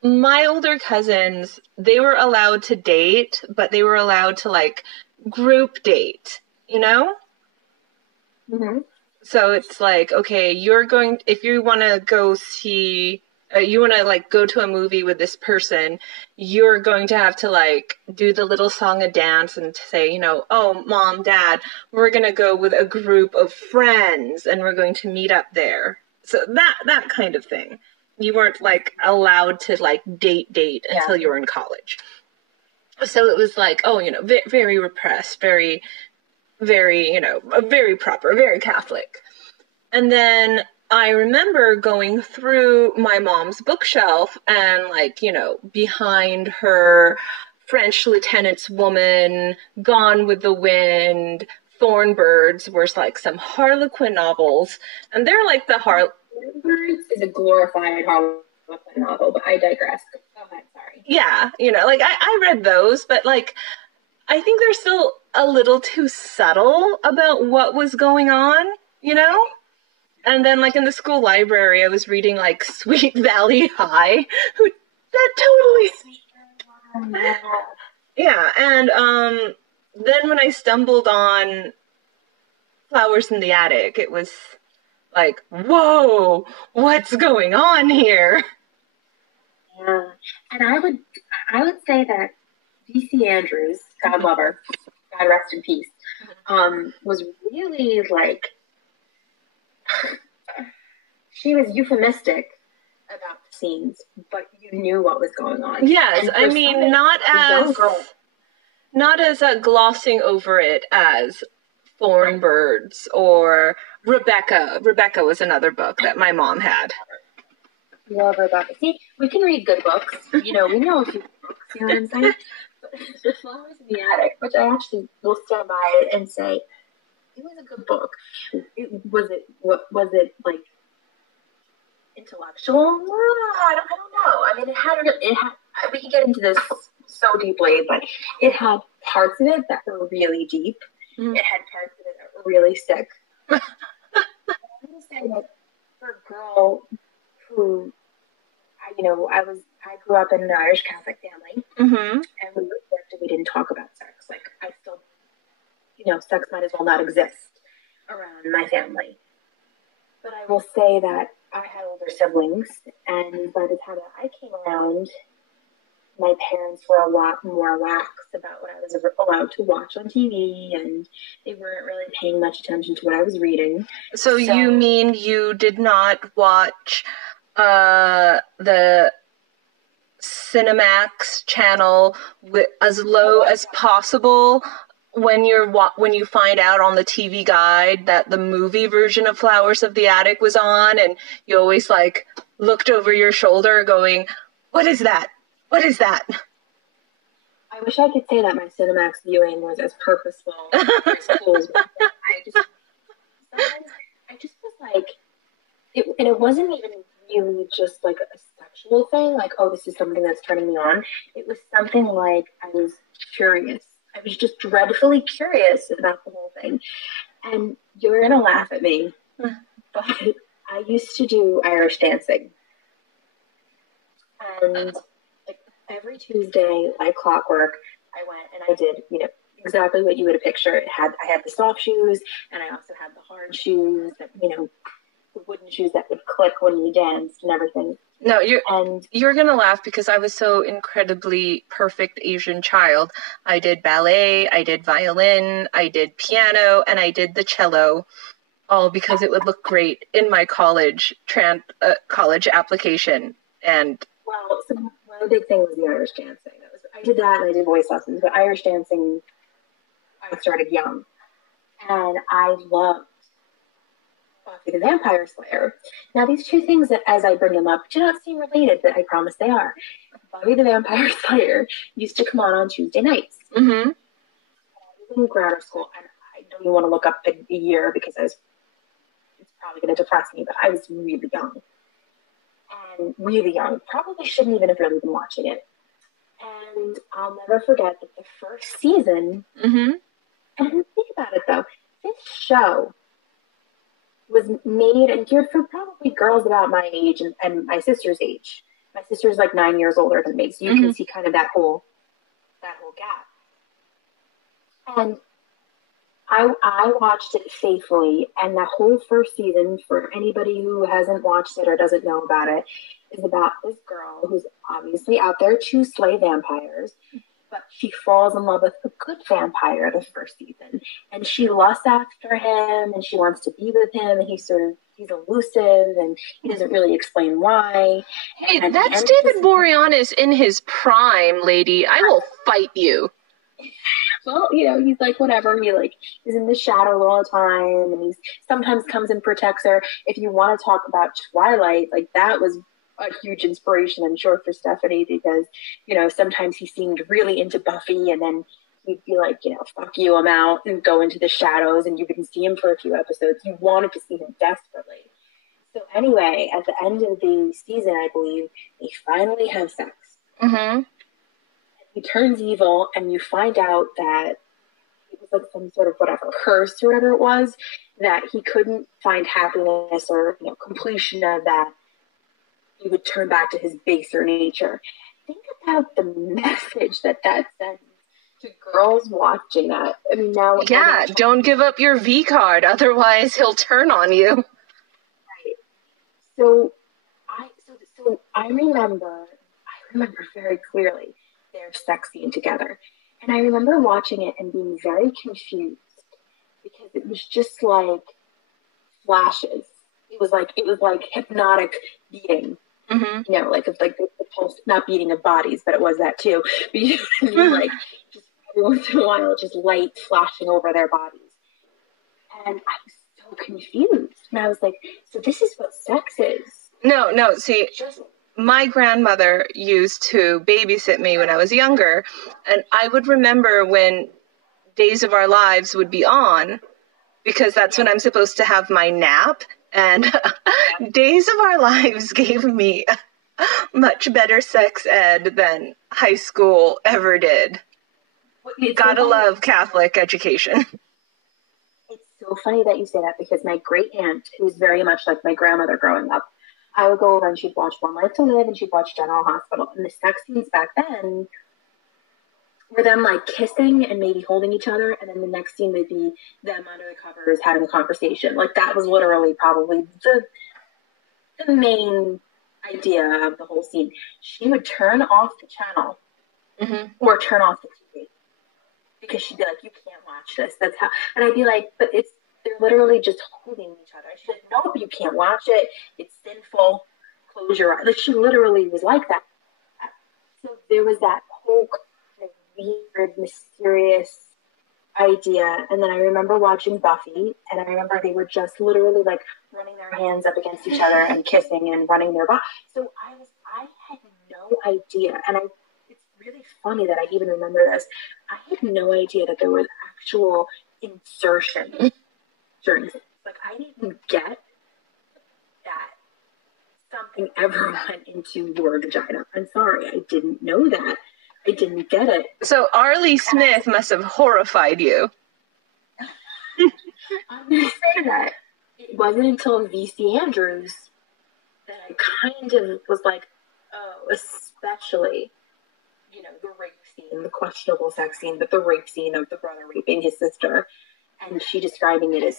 my older cousins, they were allowed to date, but they were allowed to like group date, So it's like, okay, if you want to go see, you want to like go to a movie with this person, you're going to have to like do the little song and dance and say, oh, mom, dad, we're going to go with a group of friends and we're going to meet up there. So that kind of thing. You weren't like allowed to like date until you were in college. So it was like, oh, very repressed, very, very, very proper, very Catholic. And then I remember going through my mom's bookshelf and like, behind her French Lieutenant's Woman, Gone with the Wind, Thornbirds were like some Harlequin novels, and they're like the Thornbirds is a glorified Harlequin novel, but I digress. Go ahead, sorry. Yeah, like I read those, but like I think they're still a little too subtle about what was going on, And then like in the school library, I was reading like Sweet Valley High, who that totally yeah, and then when I stumbled on Flowers in the Attic, it was like, whoa, what's going on here? Yeah, and I would say that DC Andrews, God love her, God rest in peace, was really like, she was euphemistic about the scenes, but you knew what was going on. Yes, I mean, not as glossing over it as Thornbirds or Rebecca. Rebecca was another book that my mom had. Love Rebecca. See, we can read good books. We know a few books, you know what I'm saying? The Flowers in the Attic, which I actually will stand by it and say, it was a good book. Was it like intellectual? I don't know. I mean, it had. We can get into this so deeply, but it had parts of it that were really deep. Mm. It had parts of it that were really sick. I'm going to say that for a girl who, I grew up in an Irish Catholic family, and we didn't talk about sex. Like, I still, sex might as well not exist around my family. But I will say that I had older siblings, and by the time that I came around, my parents were a lot more lax about what I was allowed to watch on TV, and they weren't really paying much attention to what I was reading. So you mean you did not watch the Cinemax channel as low as possible when you find out on the TV guide that the movie version of Flowers of the Attic was on, and you always like looked over your shoulder going, what is that? What is that? I wish I could say that my Cinemax viewing was as purposeful as cool as I just was like, it wasn't even really just like a sexual thing, like, oh, this is something that's turning me on. It was something like I was curious. I was just dreadfully curious about the whole thing. And you're going to laugh at me, but I used to do Irish dancing. And like every Tuesday, like clockwork, I went and I did, exactly what you would picture. I had the soft shoes, and I also had the hard shoes that, the wooden shoes that would click when you danced and everything. No, you're going to laugh because I was so incredibly perfect Asian child. I did ballet, I did violin, I did piano, and I did the cello, all because it would look great in my college application. And so my big thing was the Irish dancing. I did that and I did voice lessons, but Irish dancing, I started young. And I loved Buffy the Vampire Slayer. Now, these two things, that as I bring them up, do not seem related, but I promise they are. Buffy the Vampire Slayer used to come on Tuesday nights. Mm-hmm. I was in grammar school, and I don't even want to look up the year because it's probably going to depress me, but I was really young. And really young. Probably shouldn't even have really been watching it. And I'll never forget that the first season, and think about it though, this show was made and geared for probably girls about my age and my sister's age. My sister's like 9 years older than me, so you can see kind of that whole gap. And I watched it faithfully, and the whole first season, for anybody who hasn't watched it or doesn't know about it, is about this girl who's obviously out there to slay vampires, but she falls in love with a good vampire the first season, and she lusts after him, and she wants to be with him, and he's elusive, and he doesn't really explain why. Hey, that's David Boreanaz in his prime, lady. I will fight you. Well, he's like, whatever. He's in the shadow all the time, and he sometimes comes and protects her. If you want to talk about Twilight, like that was a huge inspiration, I'm sure, for Stephanie, because, you know, sometimes he seemed really into Buffy, and then he'd be like, you know, fuck you, I'm out, and go into the shadows, and you wouldn't see him for a few episodes. You wanted to see him desperately. So anyway, at the end of the season, I believe, they finally have sex. Mm-hmm. He turns evil, and you find out that it was like some sort of whatever curse or whatever it was, that he couldn't find happiness or, you know, completion of that. He would turn back to his baser nature. Think about the message that sends to girls watching that. I mean, now... Yeah, don't give up your V card, otherwise he'll turn on you. Right. So I remember very clearly their sex scene together. And I remember watching it and being very confused because it was just like flashes. It was like hypnotic beating. Mm-hmm. You know, like the pulse, not beating of bodies, but it was that too. But you know what I mean? Like just every once in a while, just light flashing over their bodies. And I was so confused. And I was like, so this is what sex is. No, see, my grandmother used to babysit me when I was younger, and I would remember when Days of Our Lives would be on, because that's when I'm supposed to have my nap, and Days of Our Lives gave me much better sex ed than high school ever did. Gotta love Catholic education. It's so funny that you say that, because my great aunt, who was very much like my grandmother growing up, I would go over and she'd watch One Life to Live and she'd watch General Hospital. And the sex scenes back then were them like kissing and maybe holding each other. And then the next scene would be them under the covers having a conversation. Like that was literally probably the main idea of the whole scene. She would turn off the channel or turn off the TV because she'd be like, you can't watch this. That's how. And I'd be like, but they're literally just holding each other. She's like, nope, you can't watch it. It's sinful. Close your eyes. Like, she literally was like that. So there was that whole kind of weird, mysterious idea. And then I remember watching Buffy, and I remember they were just literally like running their hands up against each other and kissing and running their body. So I had no idea. And it's really funny that I even remember this. I had no idea that there was actual insertion during sex. Like, I didn't get that something ever went into your vagina. I'm sorry, I didn't know that. I didn't get it. So Arlie Smith must have horrified you. I'm going to say that it wasn't until VC Andrews that I kind of was like, oh, especially, you know, the rape scene, the questionable sex scene, but the rape scene of the brother raping his sister, and she describing it as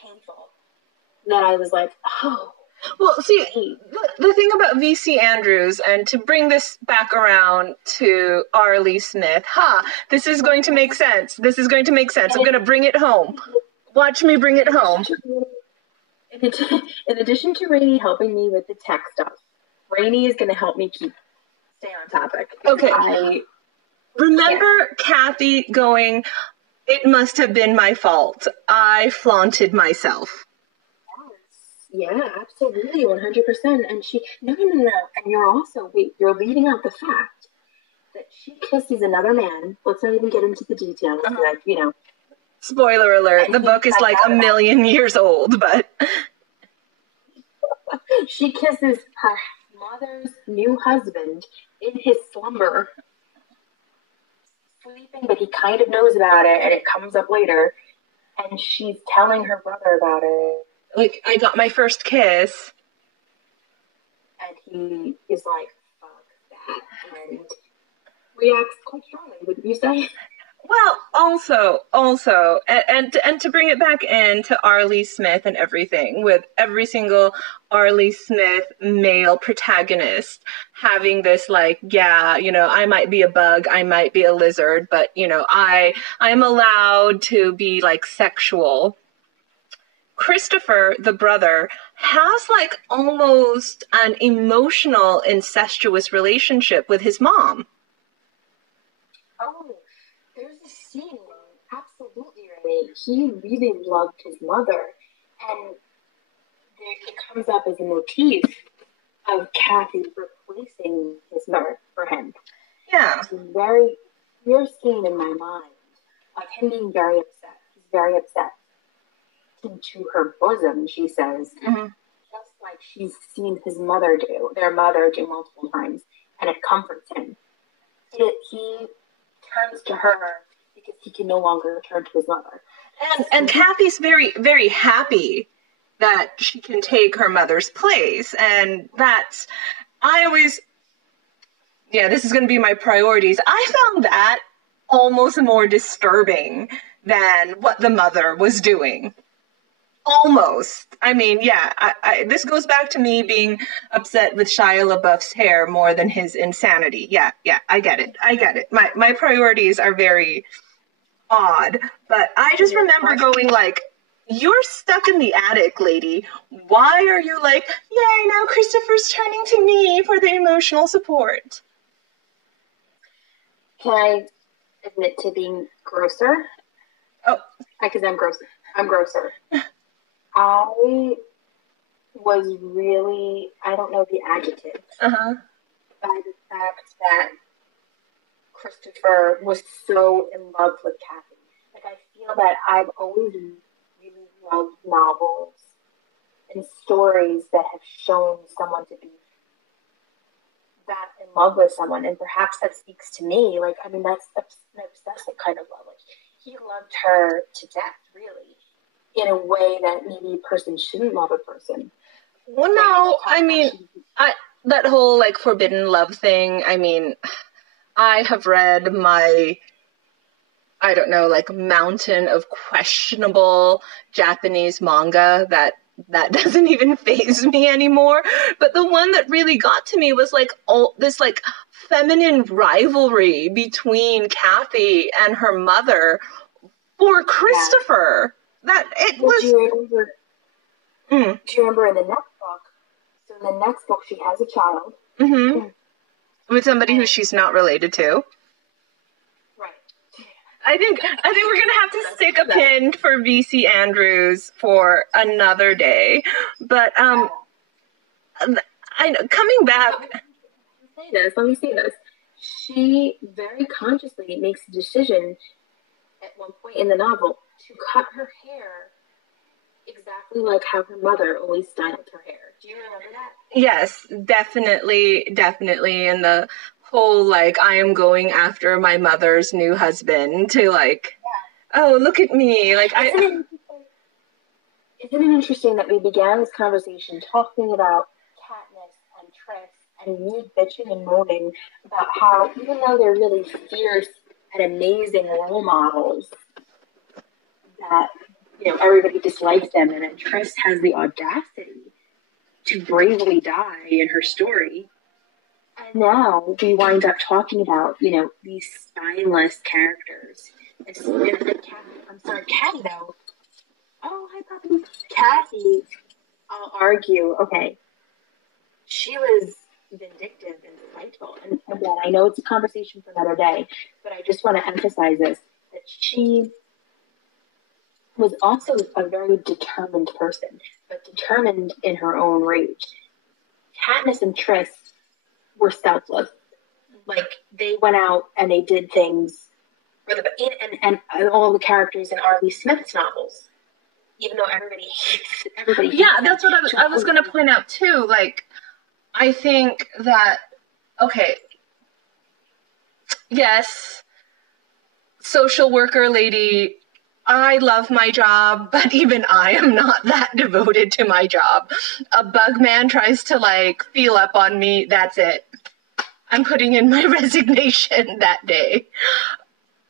painful, that I was like, oh. Well, see, the thing about VC Andrews, and to bring this back around to Arlie Smith, this is going to make sense. This is going to make sense. I'm going to bring it home. Watch me bring it home. In addition to Rainey helping me with the tech stuff, Rainey is going to help me stay on topic. Okay. Remember Kathy going, it must have been my fault. I flaunted myself. Yeah, absolutely, 100%. And no. And you're leaving out the fact that she kisses another man. Let's not even get into the details. Like, you know. Spoiler alert, the book is like 1 million years old, but. She kisses her mother's new husband in his slumber. Sleeping, but he kind of knows about it, and it comes up later. And she's telling her brother about it. Like, I got my first kiss. And he is like, fuck that. And reacts quite strongly, wouldn't you say? Well, also, and to bring it back into Arlie Smith and everything, with every single Arlie Smith male protagonist having this, like, yeah, you know, I might be a bug, I might be a lizard, but, you know, I'm allowed to be, like, sexual. Christopher, the brother, has, like, almost an emotional, incestuous relationship with his mom. Oh, there's a scene, absolutely, Renee. He really loved his mother, and it comes up as a motif of Kathy replacing his mother for him. Yeah. It's a very clear scene in my mind of him being very upset. He's very upset. Into her bosom, she says, just like she's seen their mother do multiple times, and it comforts him. He turns to her because he can no longer turn to his mother. And Kathy's very, very happy that she can take her mother's place. And this is going to be my priorities. I found that almost more disturbing than what the mother was doing. Almost. I mean, yeah, this goes back to me being upset with Shia LaBeouf's hair more than his insanity. Yeah, I get it. My priorities are very odd, but I just remember going like, you're stuck in the attic, lady. Why are you like, yay, now Christopher's turning to me for the emotional support? Can I admit to being grosser? Oh. Because I'm grosser. I was really, I don't know the adjective, by the fact that Christopher was so in love with Kathy. Like, I feel that I've always really loved novels and stories that have shown someone to be that in love with someone, and perhaps that speaks to me. Like, I mean, that's an obsessive kind of love. Like, he loved her to death, really, in a way that maybe a person shouldn't love a person. Well, no, I mean, that whole, like, forbidden love thing, I mean, I have read mountain of questionable Japanese manga that doesn't even faze me anymore. But the one that really got to me was like all this like feminine rivalry between Kathy and her mother for Christopher. Do you remember in the next book? So in the next book, she has a child. With somebody who she's not related to. Right. I think we're gonna have to stick a pin for VC Andrews for another day. But I know, coming back. Let me say this. She very consciously makes a decision at one point in the novel to cut her hair exactly like how her mother always styled her hair. Do you remember that? Yes, definitely. And the whole, like, I am going after my mother's new husband to, like, oh, look at me. Like, Isn't it interesting that we began this conversation talking about Katniss and Tris and me bitching and moaning about how, even though they're really fierce and amazing role models, that, you know, everybody dislikes them, and then Tris has the audacity to bravely die in her story. And now we wind up talking about, you know, these spineless characters. Kathy, though. Oh, hi, Poppy. Kathy, I'll argue, okay, she was vindictive and spiteful. And again, I know it's a conversation for another day, but I just want to emphasize this, that she was also a very determined person, but determined in her own rage. Katniss and Tris were selfless. Like, they went out and they did things for and all the characters in R.L. Smith's novels, even though everybody hates that's what I was going to point out too. Like, I think that, okay, yes, social worker lady, I love my job, but even I am not that devoted to my job. A bug man tries to, like, feel up on me, that's it. I'm putting in my resignation that day.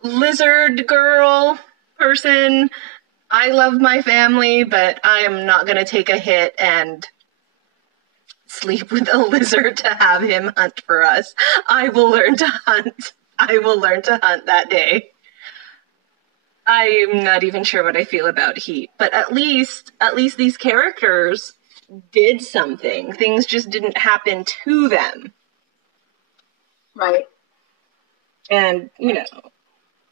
Lizard girl person, I love my family, but I am not going to take a hit and sleep with a lizard to have him hunt for us. I will learn to hunt. That day. I'm not even sure what I feel about Heat, but at least these characters did something. Things just didn't happen to them. Right. And, you know,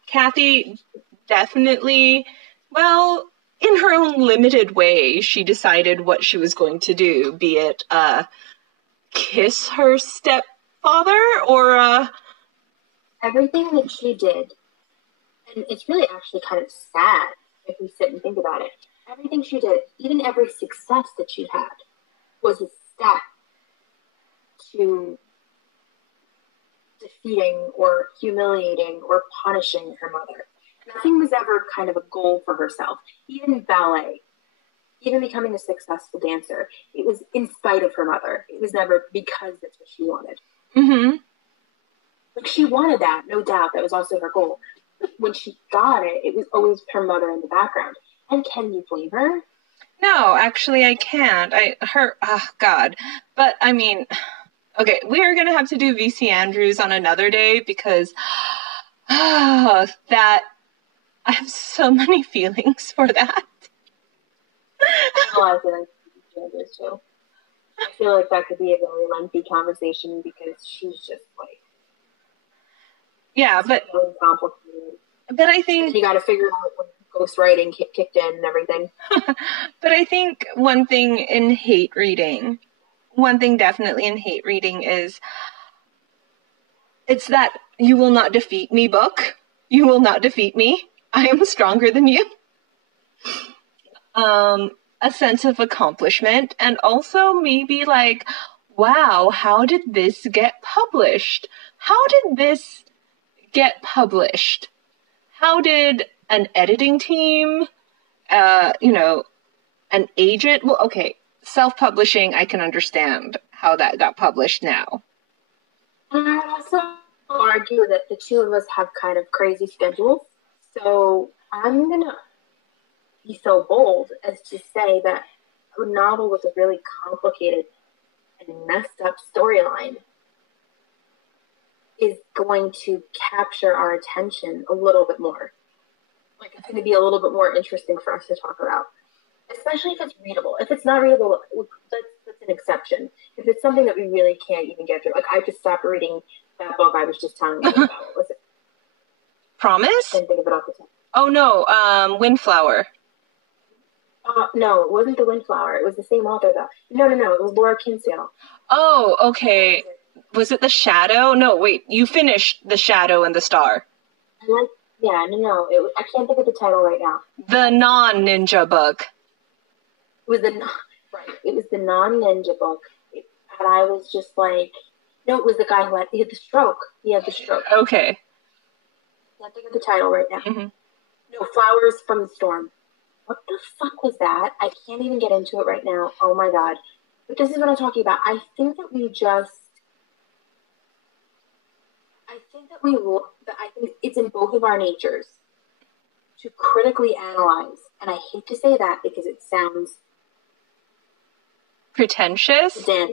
Kathy definitely, well, in her own limited way, she decided what she was going to do, be it kiss her stepfather, or Everything that she did, and it's really actually kind of sad if we sit and think about it. Everything she did, even every success that she had, was a step to defeating or humiliating or punishing her mother. Nothing was ever kind of a goal for herself. Even ballet, even becoming a successful dancer, it was in spite of her mother. It was never because that's what she wanted. Mm-hmm. Like, she wanted that, no doubt. That was also her goal. But when she got it, it was always her mother in the background. And can you blame her? No, actually, I can't. God. But, I mean, okay, we are going to have to do VC Andrews on another day because that, I have so many feelings for that. I have a lot of feelings for VC Andrews, too. I feel like that could be a very lengthy conversation because she's just like, yeah, but really complicated. But I think you got to figure out when ghostwriting kicked in and everything. But I think one thing definitely in hate reading is it's that you will not defeat me book. You will not defeat me. I am stronger than you. A sense of accomplishment, and also maybe like, wow, how did this get published? How did this get published? How did an editing team, an agent? Well, okay, self-publishing, I can understand how that got published now. And I would also argue that the two of us have kind of crazy schedules. So I'm going to be so bold as to say that a novel with a really complicated and messed up storyline is going to capture our attention a little bit more. Like, it's going to be a little bit more interesting for us to talk about. Especially if it's readable. If it's not readable, that's an exception. If it's something that we really can't even get through. Like, I just stopped reading that book I was just telling you about. What was it? Promise? I can't think of it off the top. Oh, no, Windflower. No, it wasn't The Windflower. It was the same author, though. No, it was Laura Kinsale. Oh, okay. Was it The Shadow? No, wait, you finished The Shadow and the Star. Yeah, no. I can't think of the title right now. The non-ninja book. It was the non-ninja book. And I was just like, no, it was the guy who had the stroke. He had the stroke. Okay. I can't think of the title right now. Mm-hmm. No, Flowers from the Storm. What the fuck was that? I can't even get into it right now. Oh my god. But this is what I'm talking about. I think it's in both of our natures to critically analyze. And I hate to say that because it sounds pretentious and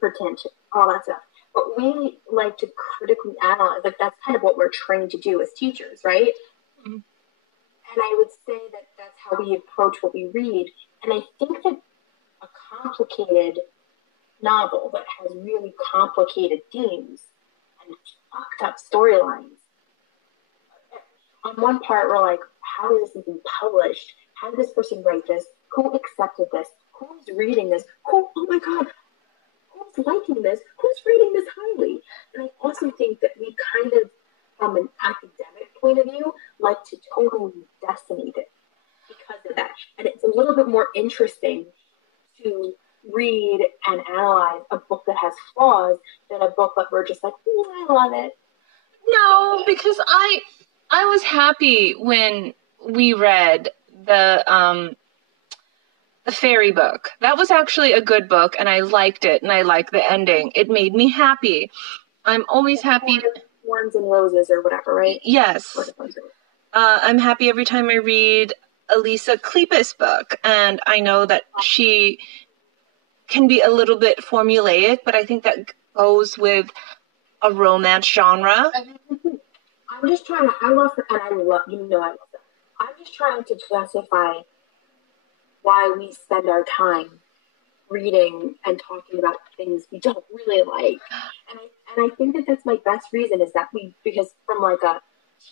pretentious, all that stuff. But we like to critically analyze. Like, that's kind of what we're trained to do as teachers, right? Mm-hmm. And I would say that that's how we approach what we read. And I think that a complicated novel that has really complicated themes and fucked up storylines, on one part we're like, how is this even published? How did this person write this? Who accepted this? Who's reading this? Oh my god, who's liking this? Who's rating this highly? And I also think that we kind of, from an academic point of view, like to totally decimate it because of that. And it's a little bit more interesting to read and analyze a book that has flaws than a book that we're just like, oh, I love it. No, because I was happy when we read the fairy book. That was actually a good book, and I liked it, and I liked the ending. It made me happy. I'm always happy. Thorns and Roses or whatever, right? Yes. I'm happy every time I read Elisa Klepis' book, and I know that she can be a little bit formulaic, but I think that goes with a romance genre. I'm just trying to, I love her, and I love, I love her. I'm just trying to justify why we spend our time reading and talking about things we don't really like. And I think that that's my best reason is that because from like a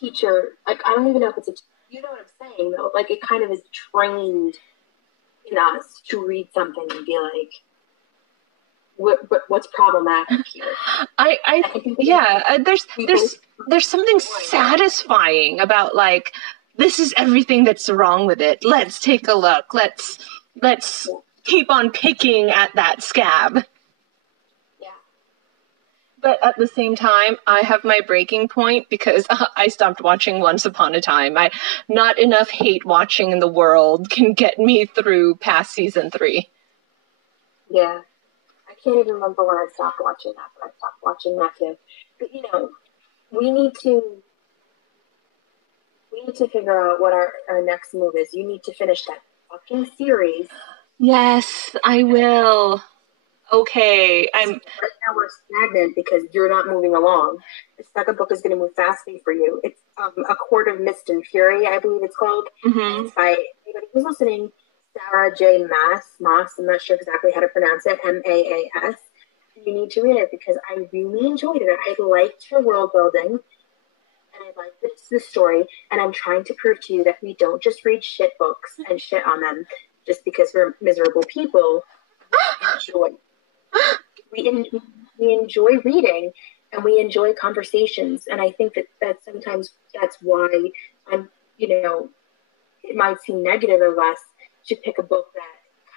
teacher, like, I don't even know if it's you know what I'm saying though? Like, it kind of is trained in us to read something and be like, what's problematic here. There's something satisfying about like, this is everything that's wrong with it. Let's take a look. Let's keep on picking at that scab. Yeah. But at the same time, I have my breaking point because I stopped watching Once Upon a Time. Not enough hate watching in the world can get me through past season 3. Yeah. I can't even remember when I stopped watching that, but I stopped watching that too. But we need to figure out what our next move is. You need to finish that fucking series. Yes, I will. Okay, right now we're stagnant because you're not moving along. The second book is going to move fastly for you. It's A Court of Mist and Fury, I believe it's called. Mm-hmm. It's by anybody who's listening, Sarah J. Maas. I'm not sure exactly how to pronounce it. Maas. You need to read it because I really enjoyed it. I liked her world building, and I liked the story. And I'm trying to prove to you that we don't just read shit books and shit on them just because we're miserable people. We enjoy reading, and we enjoy conversations. And I think that sometimes that's why it might seem negative of us to pick a book that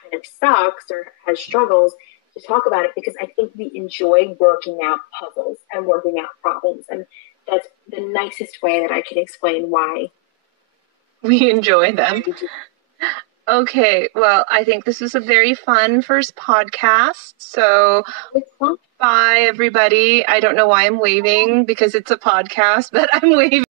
kind of sucks or has struggles to talk about it, because I think we enjoy working out puzzles and working out problems. And that's the nicest way that I can explain why we enjoy them. Okay, well, I think this was a very fun first podcast. So, bye, everybody. I don't know why I'm waving because it's a podcast, but I'm waving.